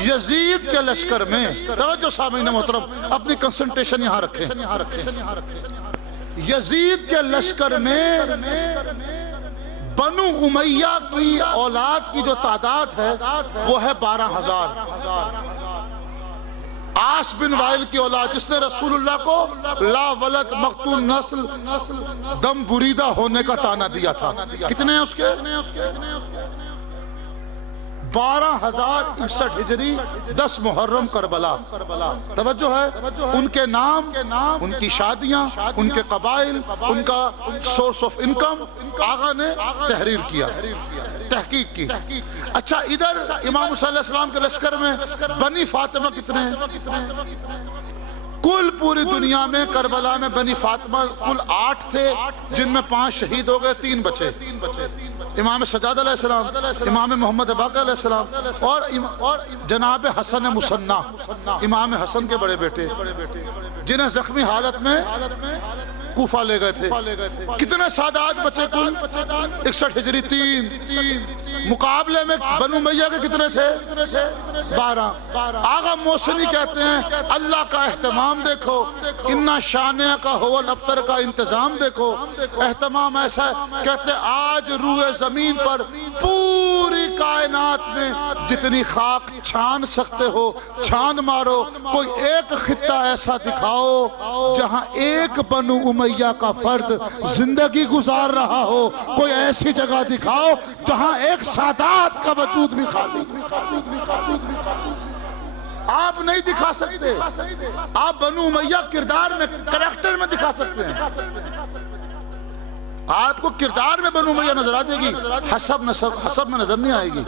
یزید کے لشکر میں، توجہ سامعین محترم، اپنی کنسنٹریشن یہاں رکھیں، یزید کے لشکر میں بنو امیہ کی اولاد کی جو تعداد ہے وہ ہے 12,000۔ عاص بن وائل کی اولاد جس نے رسول اللہ کو لا ولد مقتول نسل دم بریدہ ہونے کا طعنہ دیا تھا، کتنے ہیں اس کے؟ 12,061 ہجری 10 محرم کربلا۔ توجہ ہے، ان کے نام، ان کی شادیاں، ان کے قبائل، ان کا سورس آف انکم آقا نے تحریر کیا، تحقیق کی۔ اچھا ادھر امام حسین علیہ السلام کے لشکر میں بنی فاطمہ کتنے ہیں؟ کل پوری دنیا میں کربلا میں بنی فاطمہ کل 8 تھے، جن میں 5 شہید ہو گئے، 3 بچے، امام سجاد علیہ السلام، امام محمد باقر علیہ السلام اور جناب حسن مصنع، امام حسن کے بڑے بیٹے، جنہیں زخمی حالت میں کوفہ لے گئے تھے۔ کتنے سادات بچے کل؟ 61 ہجری 3۔ مقابلے میں بنو امیہ کے کتنے تھے؟ 12۔ آغا محسنی کہتے ہیں اللہ کا اہتمام دیکھو، اِنَّا شَانِعَ کا هُوَ الْأَبْتَرَ کا انتظام دیکھو، اہتمام ایسا ہے، کہتے آج روئے زمین پر پوری کائنات میں جتنی خاک چھان سکتے ہو چھان مارو، کوئی ایک خطہ ایسا دکھاؤ جہاں ایک بنو امیہ کا فرد زندگی گزار رہا ہو، کوئی ایسی جگہ دکھاؤ جہاں ایک سادات کا وجود بھی خالی۔ آپ نہیں دکھا سکتے، آپ بنو امیہ کردار میں، کریکٹر میں دکھا سکتے ہیں، آپ کو کردار میں بنو امیہ نظر آ جائے گی، حسب میں نظر نہیں آئے گی۔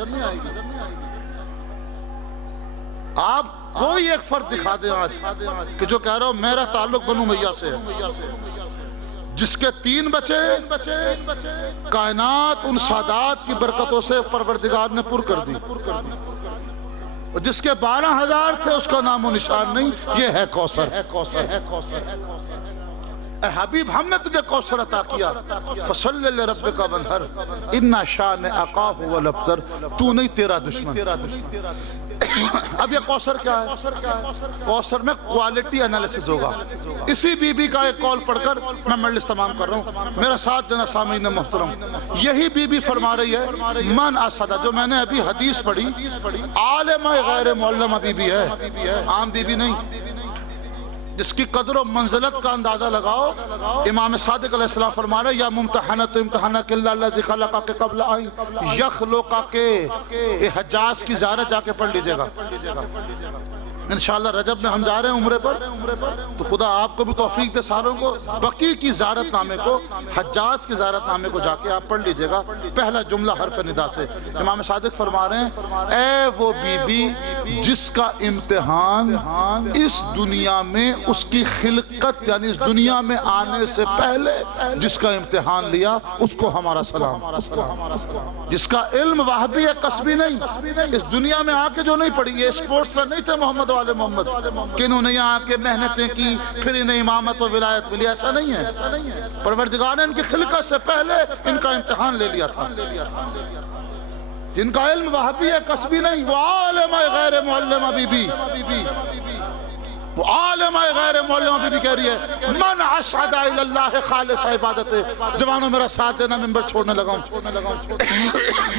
آپ کوئی ایک فرد دکھا دیں آج کہ جو کہہ رہا ہوں میرا تعلق بنو امیہ سے ہے، جس کے 3 بچے کائنات ان سادات کی برکتوں سے پروردگار نے پر کر دی، اور جس کے 12,000 تھے اس کا نام و نشان نہیں، یہ ہے کوثر۔ اے حبیب ہم نے تجھے کوثر عطا کیا، فصل لربک وانحر ان شانئک هو الابتر، تو نہیں تیرا دشمن۔ اب یہ کوثر کیا ہے؟ کوثر میں کوالٹی انالیسس ہوگا۔ اسی بی بی کا ایک قول پڑھ کر میں مجلس تمام کر رہا ہوں، میرا ساتھ دینا سامعین محترم۔ یہی بی بی فرما رہی ہے من اسدہ، جو میں نے ابھی حدیث پڑھی، عالمہ غیر معلمہ بی بی ہے، عام بی بی نہیں، جس کی قدر و منزلت کا اندازہ لگاؤ۔ امام صادق علیہ السلام فرما رہے یا ممتحنت امتحانک اللہ الذی خلقک قبل ان یخلقک، یہ حجاز کی زیارت جا کے پڑھ لیجئے گا، انشاءاللہ رجب میں ہم جا رہے ہیں عمرے پر، تو خدا آپ کو بھی توفیق دے ساروں کو، بقی کی زیارت نامے کو، حجاز کی زیارت نامے کو جا کے آپ پڑھ لیجئے گا پہلا جملہ حرف ندا سے۔ امام صادق فرما رہے ہیں اے وہ بی بی جس کا امتحان اس دنیا میں اس کی خلقت یعنی اس دنیا میں آنے سے پہلے جس کا امتحان لیا اس کو ہمارا سلام، جس کا علم وہبی ہے قصبی نہیں، اس دنیا میں آ کے جو نہیں پڑھی، یہ سپورٹس پر نہیں تھے محمد والے محمد کہ انہوں نے یہاں کے محنتیں کی پھر انہیں امامت و ولایت ملی، ایسا نہیں ہے۔ پروردگار نے ان کی خلقت سے پہلے ان کا امتحان لے لیا تھا، جن کا علم وہبی ہے قصبی نہیں، وہ عالم غیر معلمہ بی بی، وہ عالم غیر معلمہ بی بی کہہ رہی ہے من اشہد الی اللہ خالص عبادت۔ جوانوں میرا ساتھ دینا، ممبر چھوڑنے لگا ہوں۔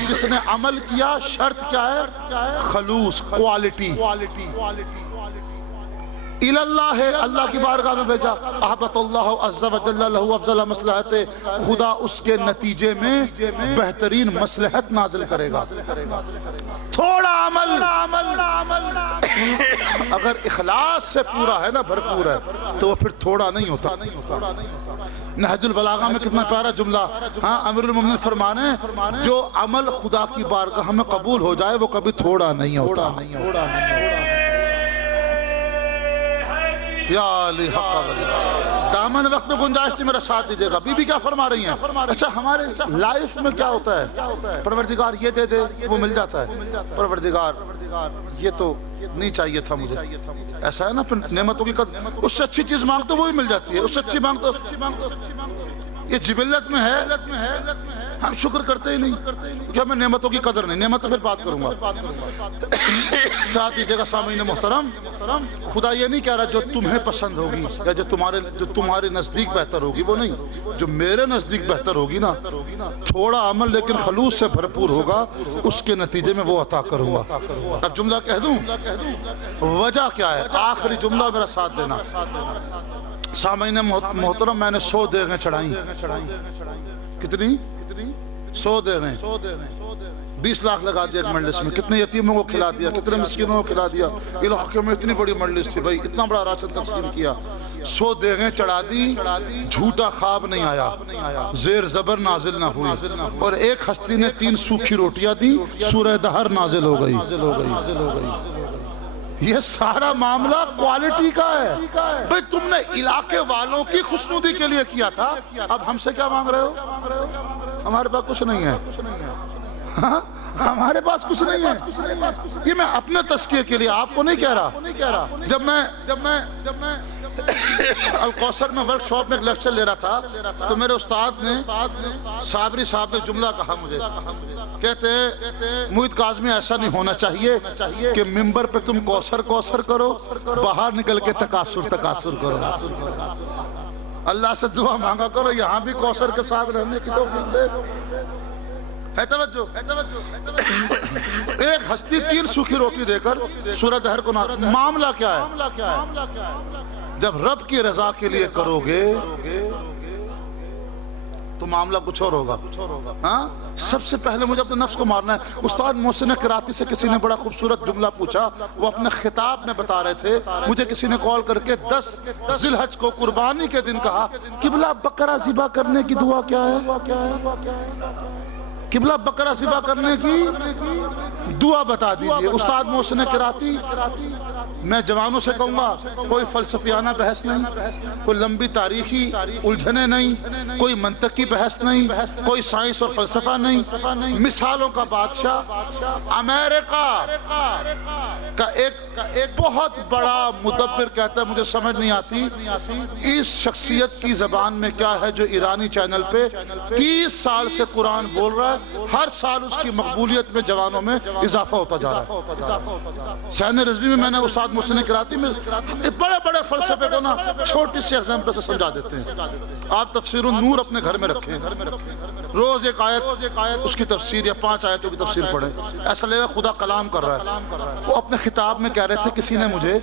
جس نے عمل کیا شرط کیا ہے؟ خلوص، کوالٹی، الاللہ اللہ کی بارگاہ میں بھیجا، احبت اللہ عز و جل لہو افضل مصلحت، خدا اس کے نتیجے میں بہترین مصلحت نازل کرے گا۔ تھوڑا عمل اگر اخلاص سے پورا ہے نا، بھرپور ہے، تو وہ پھر تھوڑا نہیں ہوتا۔ نہج البلاغہ میں کتنا پیارا جملہ، ہاں امیر المومنین فرمانے جو عمل خدا کی بارگاہ میں قبول ہو جائے وہ کبھی تھوڑا نہیں ہوتا۔ یا علی حق دامن وقت میں گنجائش تھی، میرا ساتھ دیجئے گا۔ بی بی کیا فرما رہی ہیں؟ اچھا ہمارے لائف میں کیا ہوتا ہے؟ پروردگار یہ دے دے وہ مل جاتا ہے، پروردگار یہ تو نہیں چاہیے تھا مجھے، ایسا ہے نا، پھر نعمتوں کی قدر، اس سے اچھی چیز مانگتے وہ بھی مل جاتی ہے، اس سے اچھی مانگتے یہ جبلت میں ہے، ہم شکر کرتے ہی نہیں کہ ہمیں نعمتوں کی قدر نہیں۔ نعمت پھر بات کروں گا، ساتھ دیجئے گا سامعین محترم، خدا یہ نہیں کہہ رہا جو تمہیں پسند ہوگی یا جو تمہارے نزدیک بہتر ہوگی وہ نہیں، جو میرے نزدیک بہتر ہوگی نا، تھوڑا عمل لیکن خلوص سے بھرپور ہوگا، اس کے نتیجے میں وہ عطا کروں گا۔ اب جملہ کہہ دوں، وجہ کیا ہے؟ آخری جملہ میرا ساتھ دینا۔ سامعین محترم میں نے 100 دیگیں چڑھائیں، کتنی؟ 100 دیگیں، 20 لاکھ لگا دیا ایک مجلس میں، کتنے یتیموں کو کھلا دیا، کتنے مسکینوں کو کھلا دیا، علاقے میں اتنی بڑی مجلس تھی بھائی، اتنا بڑا راشن تقسیم کیا، 100 دیگیں چڑھا دی، جھوٹا خواب نہیں آیا، زیر زبر نازل نہ ہوئی، اور ایک ہستی نے 3 سوکھی روٹیاں دی، سورہ دہر نازل ہو گئی۔ یہ سارا معاملہ کوالٹی کا ہے بھئی، تم نے علاقے والوں کی خوشنودی کے لیے کیا تھا، اب ہم سے کیا مانگ رہے ہو؟ ہمارے پاس کچھ نہیں ہے، ہمارے پاس کچھ نہیں ہے۔ یہ میں اپنے تزکیے کے لیے آپ کو نہیں کہہ رہا۔ جب میں الکوثر میں ورک شاپ میں ایک لیکچر لے رہا تھا تو میرے استاد نے صابری صاحب نے جملہ کہا مجھے، کہتے محیط کاظمی ایسا نہیں ہونا چاہیے کہ ممبر پہ تم کوثر کرو، باہر نکل کے تکاثر کرو۔ اللہ سے دعا مانگا کرو یہاں بھی کوثر کے ساتھ رہنے کی توفیق دے۔ ہے توجہ؟ ایک ہستی 3 سوکھی روٹی دے کر سورہ دہر کو معاملہ کیا ہے؟ جب رب کی رضا کے لیے کرو گے تو معاملہ کچھ اور ہوگا۔ ہاں سب سے پہلے مجھے اپنے نفس کو مارنا ہے۔ استاد محسن کراتی سے کسی نے بڑا خوبصورت جملہ پوچھا، وہ اپنے خطاب میں بتا رہے تھے، مجھے کسی نے کال کر کے 10 ذی الحج کو قربانی کے دن کہا قبلہ بقرہ ذبح کرنے کی دعا کیا ہے؟ قبلہ بقرہ ذبح کرنے کی دعا بتا دیجئے۔ استاد محسن کراتی، میں جوانوں سے کہوں گا کوئی فلسفیانہ بحث نہیں، کوئی لمبی تاریخی الجھنے نہیں، کوئی منطقی بحث نہیں، کوئی سائنس اور فلسفہ نہیں، مثالوں کا بادشاہ امریکہ کا ایک بہت بڑا مدبر کہتا ہے، مجھے سمجھ نہیں آتی اس شخصیت کی زبان میں کیا ہے جو ایرانی چینل پہ 30 سال سے قرآن بول رہا ہے، ہر سال اس کی مقبولیت میں جوانوں میں اضافہ ہوتا جا رہا ہے۔ سین رضوی میں نے استاد محسن کراتی میں بڑے بڑے فلسفے کو نا چھوٹی سی ایگزامپل سے سمجھا دیتے ہیں۔ آپ تفسیر النور اپنے گھر میں رکھیں، روز ایک آیت اس کی تفسیر یا 5 آیتوں کی تفسیر پڑھیں، ایسا لگے خدا کلام کر رہا ہے۔ وہ اپنے خطاب میں کہہ رہے تھے، کسی نے مجھے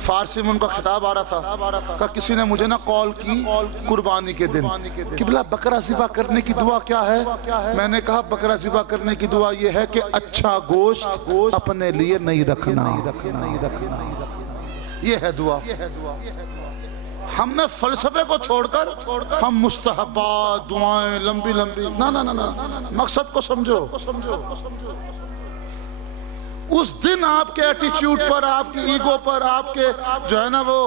فارسی میں ان کا خطاب آ رہا تھا کہ کسی نے مجھے نہ کال کی قربانی کے دن کہ بلا بکرا ذبح کرنے کی دعا کیا ہے؟ میں نے کہا بکرا ذبح کرنے کی دعا یہ ہے کہ اچھا گوشت اپنے لیے نہیں رکھنا، یہ ہے دعا۔ ہم نے فلسفے کو چھوڑ کر ہم مستحبات دعائیں لمبی نا مقصد کو سمجھو۔ اس دن آپ کے ایٹیچیوڈ پر، آپ کی ایگو پر، آپ کے جو ہے نا وہ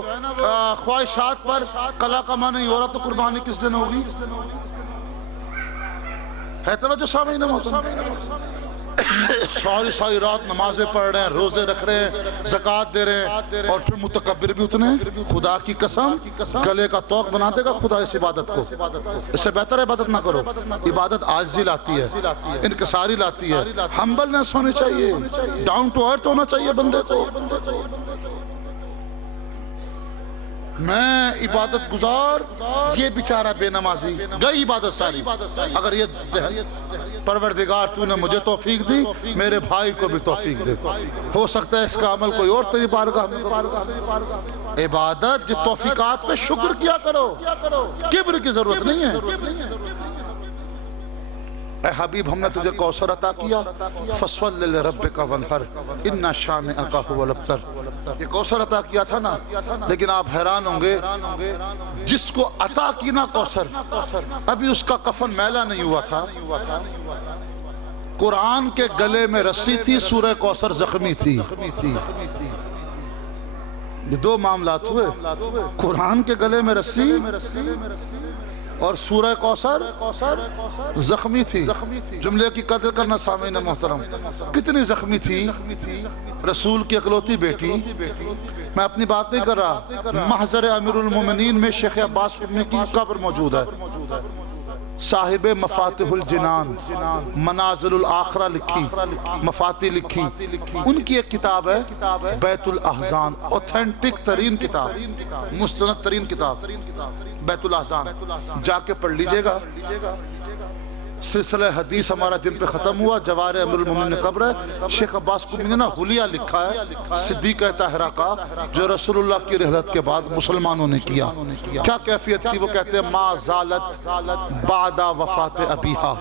خواہشات پر کلا کما نہیں ہو رہا تو قربانی کس دن ہوگی؟ ہے توجہ سامعین محترم؟ ساری رات نمازیں پڑھ رہے ہیں، روزے رکھ رہے ہیں، زکوٰۃ دے رہے ہیں، اور پھر متکبر بھی اتنے ہیں۔ خدا کی قسم گلے کا توق بنا دے گا خدا اس عبادت کو۔ اس سے بہتر عبادت نہ کرو۔ عبادت عاجزی لاتی ہے، انکساری لاتی ہے، ہمبلنس ہونی چاہیے، ڈاؤن ٹو ارتھ ہونا چاہیے بندے کو۔ میں عبادت گزار، یہ بیچارہ بے نمازی، گئی عبادت ساری۔ اگر یہ پروردگار تو نے مجھے توفیق دی، میرے بھائی کو بھی توفیق دے۔ ہو سکتا ہے اس کا عمل کوئی اور تیری بارگاہ میں۔ عبادت جو توفیقات پہ شکر کیا کرو، کبر کی ضرورت نہیں ہے۔ اے حبیب ہم نے تجھے کوثر عطا کیا، فصل لربک وانحر ان شانئک هو الابتر۔ یہ کوثر عطا کیا تھا نا، لیکن آپ حیران ہوں گے جس کو عطا کی نا کوثر، ابھی اس کا کفن میلا نہیں ہوا تھا، قرآن کے گلے میں رسی تھی، سورہ کوثر زخمی تھی۔ یہ دو معاملات ہوئے، قرآن کے گلے میں رسی اور سورہ کوثر زخمی تھی۔ جملے کی قدر کرنا سامعین محترم، کتنی زخمی تھی؟ رسول کی اکلوتی بیٹی، میں اپنی بات نہیں کر رہا، محضر امیر المومنین میں شیخ عباس قمی کی قبر موجود ہے۔ صاحب مفاتح الجنان، منازل الآخرہ لکھی، مفاتح لکھی، ان کی ایک کتاب ہے بیت الاحزان، اوتھینٹک ترین کتاب، مستند ترین کتاب بیت الاحزان، جا کے پڑھ لیجئے گا۔ سلسلہ حدیث ہمارا جن پہ ختم ہوا، جوار امیر المومنین قبر ہے، شیخ عباس قمی نے نا حلیہ لکھا ہے صدیقہ طاہرہ کا، جو رسول اللہ کی رحلت کے بعد مسلمانوں نے کیا۔ کیا کیفیت تھی؟ وہ کہتے ہیں ما زالت بعد وفات ابیہا،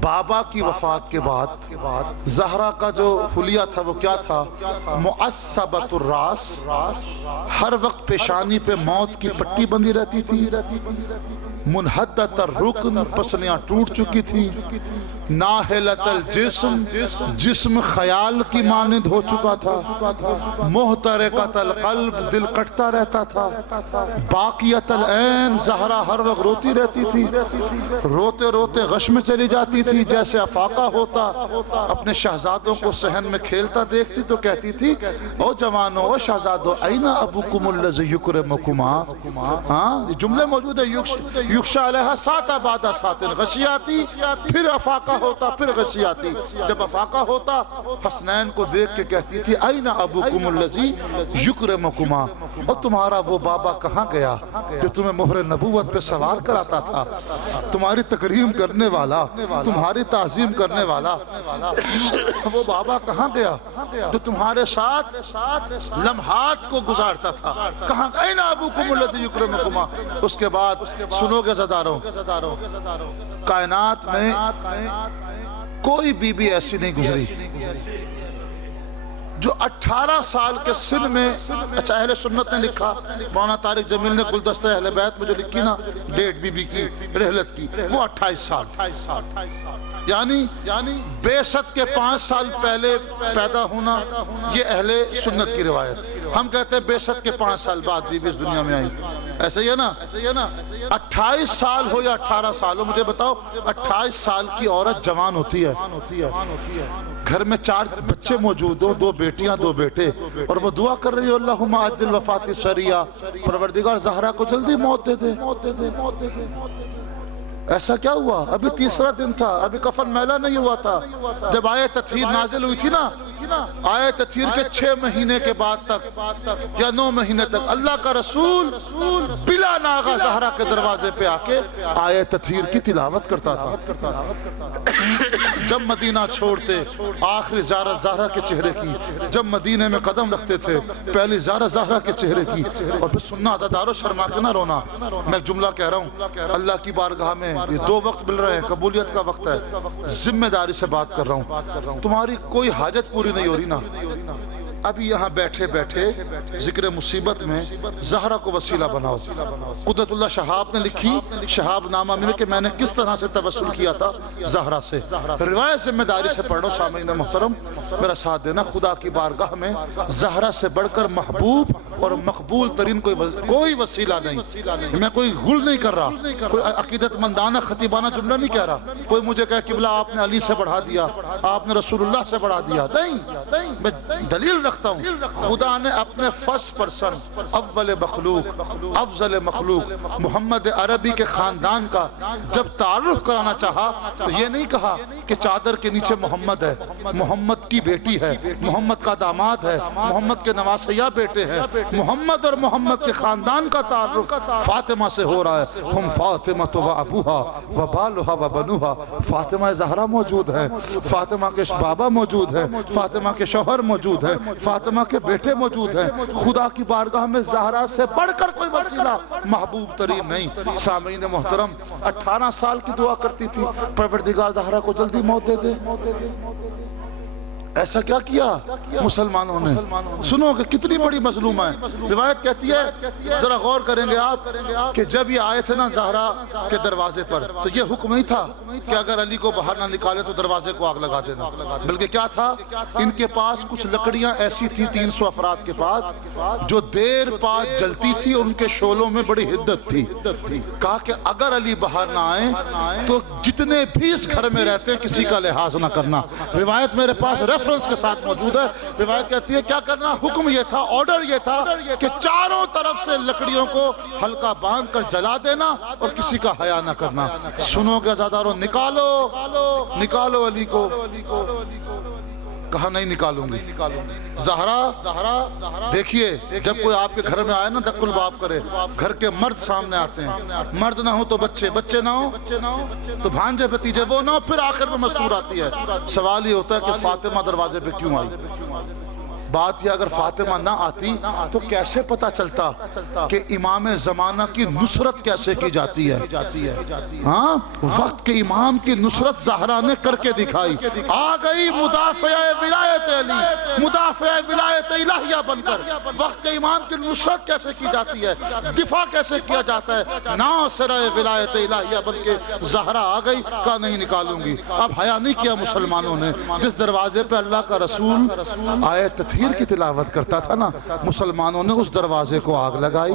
بابا کی وفات کے بعد زہرا کا جو حلیہ تھا وہ کیا تھا؟ معصبۃ الراس، ہر وقت پیشانی پہ موت کی پٹی بندھی رہتی تھی، منحدت الرکن، پسلیاں ٹوٹ چکی تھی، ناہلت الجسم، جسم خیال کی مانند ہو چکا تھا، محترقت القلب، دل کٹتا رہتا تھا، باقیت العین، زہرا ہر وقت روتی رہتی تھی، روتے روتے غش میں چلی جاتی تھی، جیسے افاقہ ہوتا، اپنے شہزادوں کو صحن میں کھیلتا دیکھتی تو کہتی تھی او جوانو، او شہزادو، این ابوکم الذی یکرمکما۔ ہاں یہ جملے موجود ہے، یخشا علیہا ساتا بعد ساتن، غشی آتی، پھر افاقہ ہوتا، پھر غشی آتی۔ جب افاقہ ہوتا حسنین کو دیکھ کے کہتی تھی این ابوکم الذی یکرمکما، اور تمہارا وہ بابا کہاں گیا جو تمہیں مہر نبوت پہ سوار کراتا تھا، تمہاری تکریم کرنے والا، تمہاری تعظیم کرنے والا، وہ بابا کہاں گیا جو تمہارے ساتھ لمحات کو گزارتا تھا؟ کہاں این ابوکم الذی یکرمکما۔ اس کے بعد سنو گے زداروں، کائنات میں کوئی بی بی ایسی نہیں گزری جو 18 سال کے سن میں، اچھا اہل سنت نے لکھا، مولانا طارق جمیل نے گلدستہ اہل بیت میں جو لکھی نا ڈیٹ بی بی کی رحلت کی، وہ 28 سال، یعنی بعثت کے 5 سال پہلے پیدا ہونا، یہ اہل سنت کی روایت۔ ہم کہتے ہیں بعثت کے 5 سال بعد بی بی اس دنیا میں آئی، ایسا ہی ہے نا؟ 28 سال ہو یا 18 سال ہو، مجھے بتاؤ 28 سال کی عورت جوان ہوتی ہے، گھر میں 4 بچے موجود ہو، 2 بیٹیاں 2 بیٹے، اور وہ دعا کر رہی ہو اللہم عجل وفات سریہ، پروردگار زہرا کو جلدی موت دے دے۔ ایسا کیا ہوا؟ ابھی تیسرا دن تھا، ابھی کفن میلا نہیں ہوا تھا. جب آیت تطہیر نازل ہوئی تھی نا، آیت تطہیر کے 6 مہینے کے بعد تک یا 9 مہینے تک اللہ کا رسول بلا ناغہ زہرا کے دروازے پہ آ کے آیت تطہیر کی تلاوت کرتا تھا. جب مدینہ چھوڑتے آخری زیارت زہرا کے چہرے کی، جب مدینے میں قدم رکھتے تھے پہلی زیارت زہرا کے چہرے کی. اور پھر سننا عزادارو، شرما کے نہ رونا، میں ایک جملہ کہہ رہا ہوں، اللہ کی بارگاہ میں یہ 2 وقت مل رہے ہیں، قبولیت کا وقت ہے، ذمہ داری سے بات کر رہا ہوں. تمہاری کوئی حاجت پوری نہیں ہو رہی نا، ابھی یہاں بیٹھے بیٹھے ذکر مصیبت میں زہرا کو وسیلہ بناؤ. قدرت اللہ شہاب نے لکھی شہاب نامہ میں کہ میں نے کس طرح سے توسل کیا تھا زہرا سے. روایت ذمہ داری سے پڑھو سامعین محترم، میرا ساتھ دینا. خدا کی بارگاہ میں زہرا سے بڑھ کر محبوب اور مقبول ترین کوئی وسیلہ نہیں. میں کوئی غل نہیں کر رہا، کوئی عقیدت مندانہ خطیبانہ جملہ نہیں کہہ رہا. کوئی مجھے کہے قبلہ آپ نے علی سے بڑھا دیا، آپ نے رسول اللہ سے بڑھا دیا. نہیں، میں دلیل رکھتا ہوں. خدا نے اپنے فرسٹ پرسن، اول مخلوق، افضل مخلوق محمد عربی کے خاندان کا جب تعارف کرانا چاہا تو یہ نہیں کہا کہ چادر کے نیچے محمد ہے، محمد کی بیٹی ہے، محمد کا داماد ہے، محمد کے نواسیہ بیٹے ہیں. محمد اور محمد کے خاندان کا تعارف فاطمہ سے ہو رہا ہے. ہم فاطمہ و ابوہا و بالہا و بنوہا. فاطمہ زہرا موجود ہے، فاطمہ کے بابا موجود ہے، فاطمہ کے شوہر موجود ہے، فاطمہ کے بیٹے موجود ہیں. خدا کی بارگاہ میں زہرا سے بڑھ کر کوئی وسیلہ محبوب ترین نہیں. سامعین محترم، 18 سال کی دعا کرتی تھی پروردگار زہرا کو جلدی موت دے دے. ایسا کیا کیا مسلمانوں نے؟ سنو کہ کتنی بڑی مظلومہ ہے. روایت کہتی ہے، ذرا غور کریں گے آپ، کہ جب یہ آئے تھے نا زہرا کے دروازے پر تو یہ حکم نہیں تھا کہ اگر علی کو باہر نہ نکالے تو دروازے کو آگ لگا دینا، بلکہ کیا تھا؟ ان کے پاس کچھ لکڑیاں ایسی تھی 300 افراد کے پاس جو دیر بعد جلتی تھی، ان کے شعلوں میں بڑی حدت تھی. کہا کہ اگر علی باہر نہ آئے تو جتنے بھی اس گھر میں رہتے ہیں کسی کا لحاظ نہ کرنا. روایت میرے پاس ریفرنس کے ساتھ موجود ہے. روایت کہتی ہے کیا کرنا؟ حکم یہ تھا، آرڈر یہ تھا کہ چاروں طرف سے لکڑیوں کو ہلکا باندھ کر جلا دینا اور کسی کا حیا نہ کرنا. سنو کہ عزادارو، نکالو علی کو. کہا نہیں نکالوں گی. زہرا دیکھیے، جب کوئی آپ کے گھر میں آئے نا دق الباب کرے، گھر کے مرد سامنے آتے ہیں، مرد نہ ہو تو بچے نہ ہو تو بھانجے بھتیجے وہ نہ ہو، پھر آخر میں مستور آتی ہے. سوال یہ ہوتا ہے کہ فاطمہ دروازے پہ کیوں آئی؟ بات یہ اگر فاطمہ نہ آتی تو کیسے پتا چلتا کہ امام زمانہ کی نصرت کیسے کی جاتی ہے؟ ہاں، وقت کے امام کی نصرت زہرا نے کر کے دکھائی. آ گئی مدافع ولایت علی، مدافع ولایت الہیہ بن کر. وقت کے امام کی نصرت کیسے کی جاتی ہے، دفاع کیسے کیا جاتا ہے، ناصرہ ولایت الہیہ بن کے زہرا آ گئی. کہا نہیں نکالوں گی. اب حیا نہیں کیا مسلمانوں نے. جس دروازے پہ اللہ کا رسول آیت تطہیر کی تلاوت کرتا تھا نا، مسلمانوں نے اس دروازے کو آگ لگائی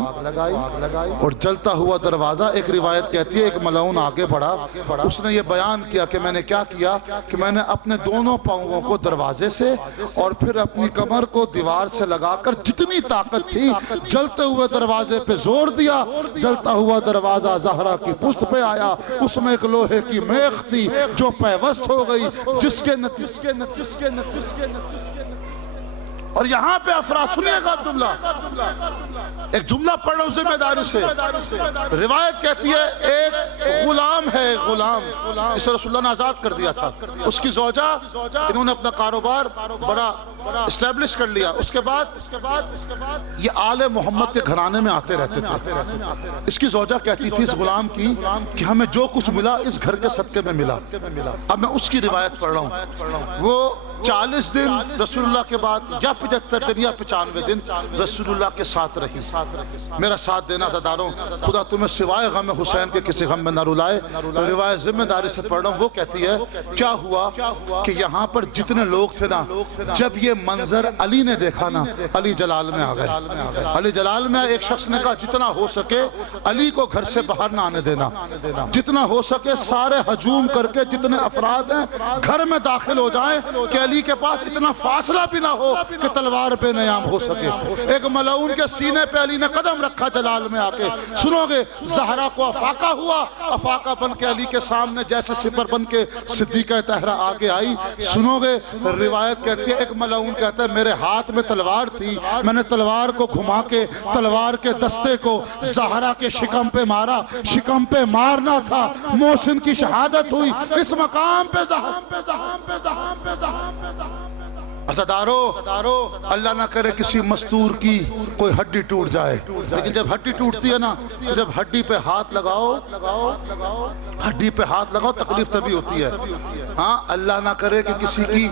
اور جلتا ہوا دروازہ. ایک روایت کہتی ہے ایک ملعون آگے بڑھا، اس نے یہ بیان کیا کہ میں نے کیا کیا کہ میں نے اپنے دونوں پاؤں کو دروازے سے اور پھر اپنی کمر کو دیوار سے لگا کر جتنی طاقت تھی جلتے ہوئے دروازے پہ زور دیا. جلتا ہوا دروازہ زہرا کی پشت پہ آیا. اس میں ایک لوہے کی میخ تھی جو پیوست ہو گئی، جس کے اور یہاں پہ افراد سنیے گا جملہ، ایک جملہ پڑھ رہا ہوں ذمہ داری سے. روایت کہتی ہے ایک غلام ہے، غلام اسے رسول اللہ نے آزاد کر دیا تھا. اس کی زوجہ، انہوں نے اپنا کاروبار بڑا اسٹیبلش کر لیا. اس کے بعد یہ آل محمد کے گھرانے میں آتے رہتے تھے. اس کی زوجہ کہتی تھی اس غلام کی کہ ہمیں جو کچھ ملا اس گھر کے صدقے میں ملا. اب میں اس کی روایت پڑھ رہا ہوں. وہ 40 دن رسول اللہ کے بعد یا 75 دن یا 95 دن رسول اللہ کے ساتھ رہی. میرا ساتھ دینا عزاداروں، خدا تمہیں سوائے غم حسین کے کسی غم میں نہ رلائے. روایت ذمہ داری سے پڑھ رہا ہوں. وہ کہتی ہے کیا ہوا کہ یہاں پر جتنے لوگ تھے نا، جب یہ یہ منظر علی نے دیکھا نا، علی جلال میں آ گئے۔ علی جلال میں ایک شخص نے کہا جتنا ہو سکے علی کو گھر سے باہر نہ آنے دینا، جتنا ہو سکے سارے ہجوم کر کے جتنے افراد ہیں گھر میں داخل ہو جائیں کہ علی کے پاس اتنا فاصلہ بھی نہ ہو کہ تلوار پہ نیام ہو سکے۔ ایک ملعون کے سینے پہ علی نے قدم رکھا جلال میں آ کے، سنو گے زہرا کو افاقہ ہوا، افاقہ بن کے علی کے سامنے جیسے سپر بن کے صدیقہ طاہرہ آگے آئی۔ سنو گے روایت کہتی ہے ایک ملعون کہتا ہے میرے ہاتھ میں تلوار تھی، میں نے تلوار کو گھما کے تلوار کے دستے کو زہرا کے شکم پہ مارا، شکم پہ مارنا تھا، محسن کی شہادت ہوئی اس مقام پہ عزادارو اللہ نہ کرے کسی مستور کی کوئی ہڈی ٹوٹ جائے، لیکن جب ہڈی ٹوٹتی ہے نا، جب ہڈی پہ ہاتھ لگاؤ ہڈی پہ ہاتھ لگاؤ تکلیف تبھی ہوتی ہے۔ ہاں اللہ نہ کرے کہ کسی کی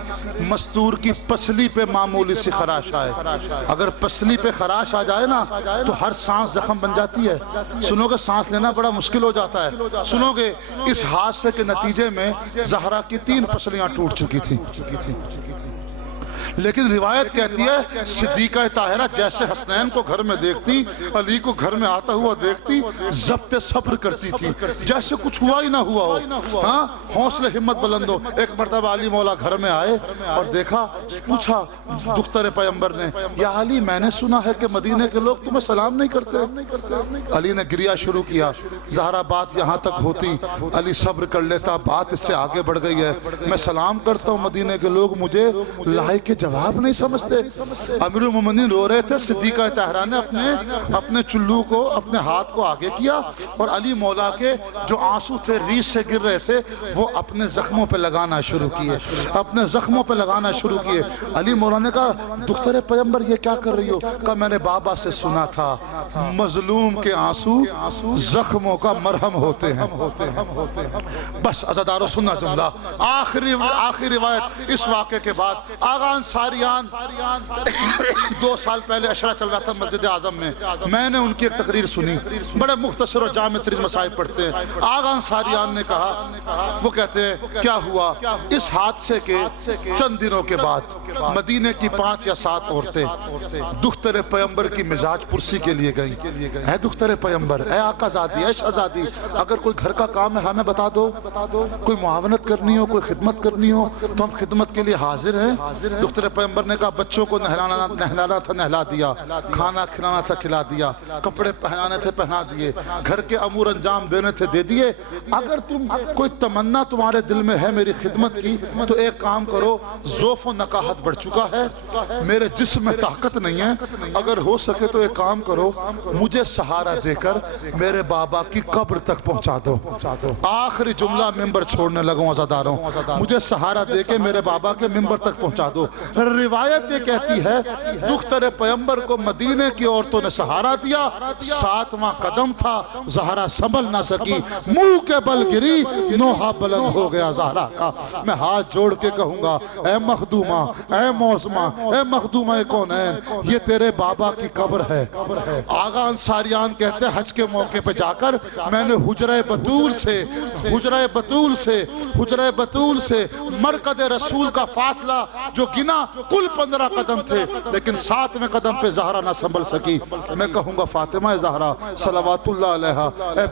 مستور کی پسلی پہ معمولی سی خراش آئے، اگر پسلی پہ خراش آ جائے نا تو ہر سانس زخم بن جاتی ہے، سنو گے سانس لینا بڑا مشکل ہو جاتا ہے۔ سنو گے اس حادثے کے نتیجے میں زہرا کی 3 پسلیاں ٹوٹ چکی تھی، لیکن روایت کہتی ہے صدیقہ طاہرہ جیسے حسنین کو گھر میں دیکھتی، علی کو گھر میں آتا ہوا دیکھتی، ضبط صبر کرتی تھی جیسے کچھ ہوا ہی نہ ہوا ہو، ہاں حوصلہ ہمت بلند ہو۔ ایک مرتبہ علی مولا گھر میں آئے اور دیکھا، پوچھا دختر پیغمبر نے یا علی میں نے سنا ہے کہ مدینے کے لوگ تمہیں سلام نہیں کرتے۔ علی نے گریہ شروع کیا، زہرا بات یہاں تک ہوتی، علی صبر کر لیتا، بات اس سے آگے بڑھ گئی ہے، میں سلام کرتا ہوں مدینے کے لوگ مجھے لائق کے جواب نہیں سمجھتے۔ امیر المومنین رو رہے تھے، صدیقہ طاہرہ نے اپنے چلو کو اپنے ہاتھ کو آگے کیا اور علی مولا کے جو آنسو تھے ریس سے گر رہے تھے وہ اپنے زخموں پہ لگانا شروع کیے، اپنے زخموں پہ لگانا شروع کیے۔ علی مولا نے کہا دختر پیغمبر یہ کیا کر رہی ہو؟ کہا میں نے بابا سے سنا تھا مظلوم کے آنسو زخموں کا مرہم ہوتے ہیں۔ بس عزادارو سننا جملہ، آخری روایت اس واقعے کے بعد آغا انصاریان 2 سال پہلے اشرا چل رہا تھا مسجد اعظم میں نے ان کی ایک تقریر سنی، بڑے مختصر اور جامع ترین مسائل پڑھتے ہیں۔ آغا انصاریان نے کہا، وہ کہتے ہیں کیا ہوا اس حادثے کے چند دنوں کے بعد مدینے کی 5 یا 7 عورتیں دختر پیغمبر کی مزاج پرسی کے لیے گئیں، اے دختر پیغمبر، اے آقا زادی، اے شہزادی، اگر کوئی گھر کا کام ہے ہمیں بتا دو، کوئی معاونت کرنی ہو، کوئی خدمت کرنی ہو تو ہم خدمت کے لیے حاضر ہیں۔ دختر پیغمبر نے کہا بچوں کو نہلانا تھا نہلا دیا، کھانا کھلانا تھا کھلا دیا، کپڑے پہنانے تھے پہنا دیے، گھر کے امور انجام دینے تھے دے دیے، اگر تم کوئی تمنا تمہارے دل میں ہے میری خدمت کی تو ایک کام کرو، ذوف و نقاہت بڑھ چکا ہے، میرے جسم میں طاقت نہیں ہے، اگر ہو سکے تو ایک کام کرو مجھے سہارا دے کر میرے بابا کی قبر تک پہنچا دو۔ آخری جملہ ممبر چھوڑنے لگوں عزاداروں، مجھے سہارا دے کے میرے بابا کے ممبر تک پہنچا دو۔ روایت یہ کہتی ہے دختر پیغمبر کو مدینے کی عورتوں نے سہارا دیا، 7واں قدم تھا، زہرا سنبھل نہ سکی، منہ کے بل گری، نوحہ بلند ہو گیا زہرا کا۔ میں ہاتھ جوڑ کے کہوں گا اے مخدومہ، اے موسمہ، اے مخدومہ کونین، یہ تیرے بابا کی قبر ہے۔ آغا انصاریان کہتے ہیں حج کے موقع پہ جا کر میں نے حجرہ بطول سے مرکز رسول کا فاصلہ جو گنا کل 15 قدم تھے، لیکن 7ویں قدم پہ زہرا نہ سنبھل سکی۔ میں کہوں گا فاطمہ زہرا صلوات اللہ علیہا، اے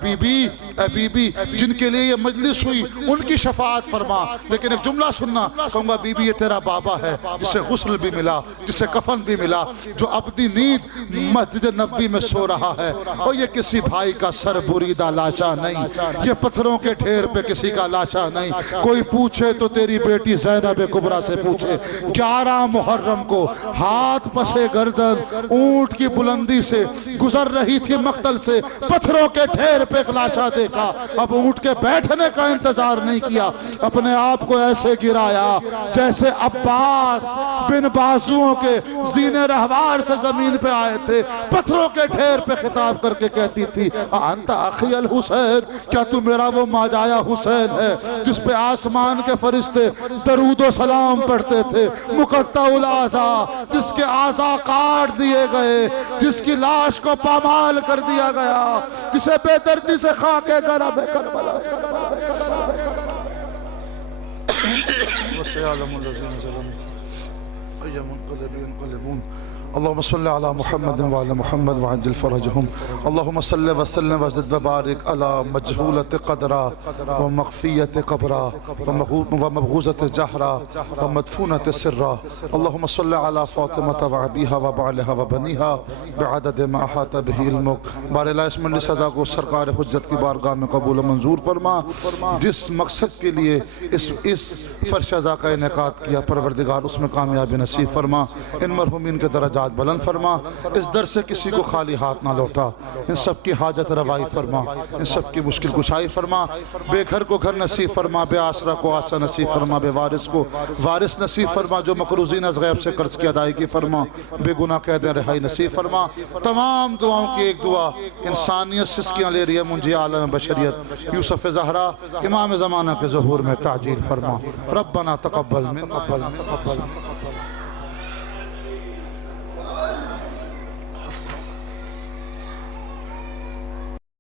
بی بی جن کے لیے یہ مجلس ہوئی ان کی شفاعت فرما، لیکن ایک جملہ سننا، کہوں گا بی بی یہ تیرا بابا ہے جسے غسل بھی ملا، جسے کفن بھی ملا، جو ابدی نیند مسجد نبوی میں سو رہا ہے، اور یہ کسی بھائی کا سر بریدہ لاشا نہیں، یہ پتھروں کے ڈھیر پہ کسی کا لاشا نہیں۔ کوئی پوچھے تو تیری بیٹی زینب کبریٰ سے پوچھے، 11 محرم کو ہاتھ پسے گردن اونٹ کی بلندی سے گزر رہی تھی مقتل سے، پتھروں کے ڈھیر پہ ایک لاشا دیکھا، اب اونٹ کے بیٹھنے کا انتظار نہیں کیا، اپنے آپ کو ایسے گرایا جیسے عباس بن بازوؤں کے زینے رہوار سے زمین پہ آئے تھے، پتھروں کے ڈھیر پہ خطاب کر کے کہتی تھی انت اخی الحسین، کیا تو میرا وہ ماجایا حسین ہے جس پہ آسمان کے فرشتے درود و سلام پڑھتے تھے، مقطع الاعضاء، جس کے اعضاء کاٹ دیے گئے، جس کی لاش کو پامال کر دیا گیا، جسے بے دردی سے خاک گرب کربلا وسيعلم الذين ظلموا حي منقلب ينقلبون اللهم صل على محمد وعلى محمد وعجل فرجهم اللهم صل وسلم وزد وبارك على مجهولة قدرا ومخفية قبرا ومبغوزة جهرا ومدفونة سرا اللهم صل على فاطمة وعبيها وبعلها وبنيها بعدد ما احاط به علمك بار الہ اس منڈی سزا کو سرکار حجت کی بارگاہ میں قبول و منظور فرما جس مقصد کے لیے اس فرش ازا کا انعقاد کیا پروردگار اس میں کامیابی نصیب فرما ان مرحومین کے درجات بلند فرما اس در سے کسی کو خالی ہاتھ نہ لوٹا ان سب کی حاجت روائی فرما ان سب کی مشکل کشائی فرما بے گھر کو گھر نصیب فرما بے آسرا کو آسرا نصیب فرما بے وارث کو وارث نصیب فرما جو مقروضین از غیب سے قرض کی ادائیگی فرما بے گناہ قید رہائی نصیب فرما تمام دعاؤں کی ایک دعا انسانیت سسکیاں لے رہی ہے منجی عالم بشریت یوسف زہرا امام زمانہ کے ظہور میں تعجیل فرما ربنا تقبل من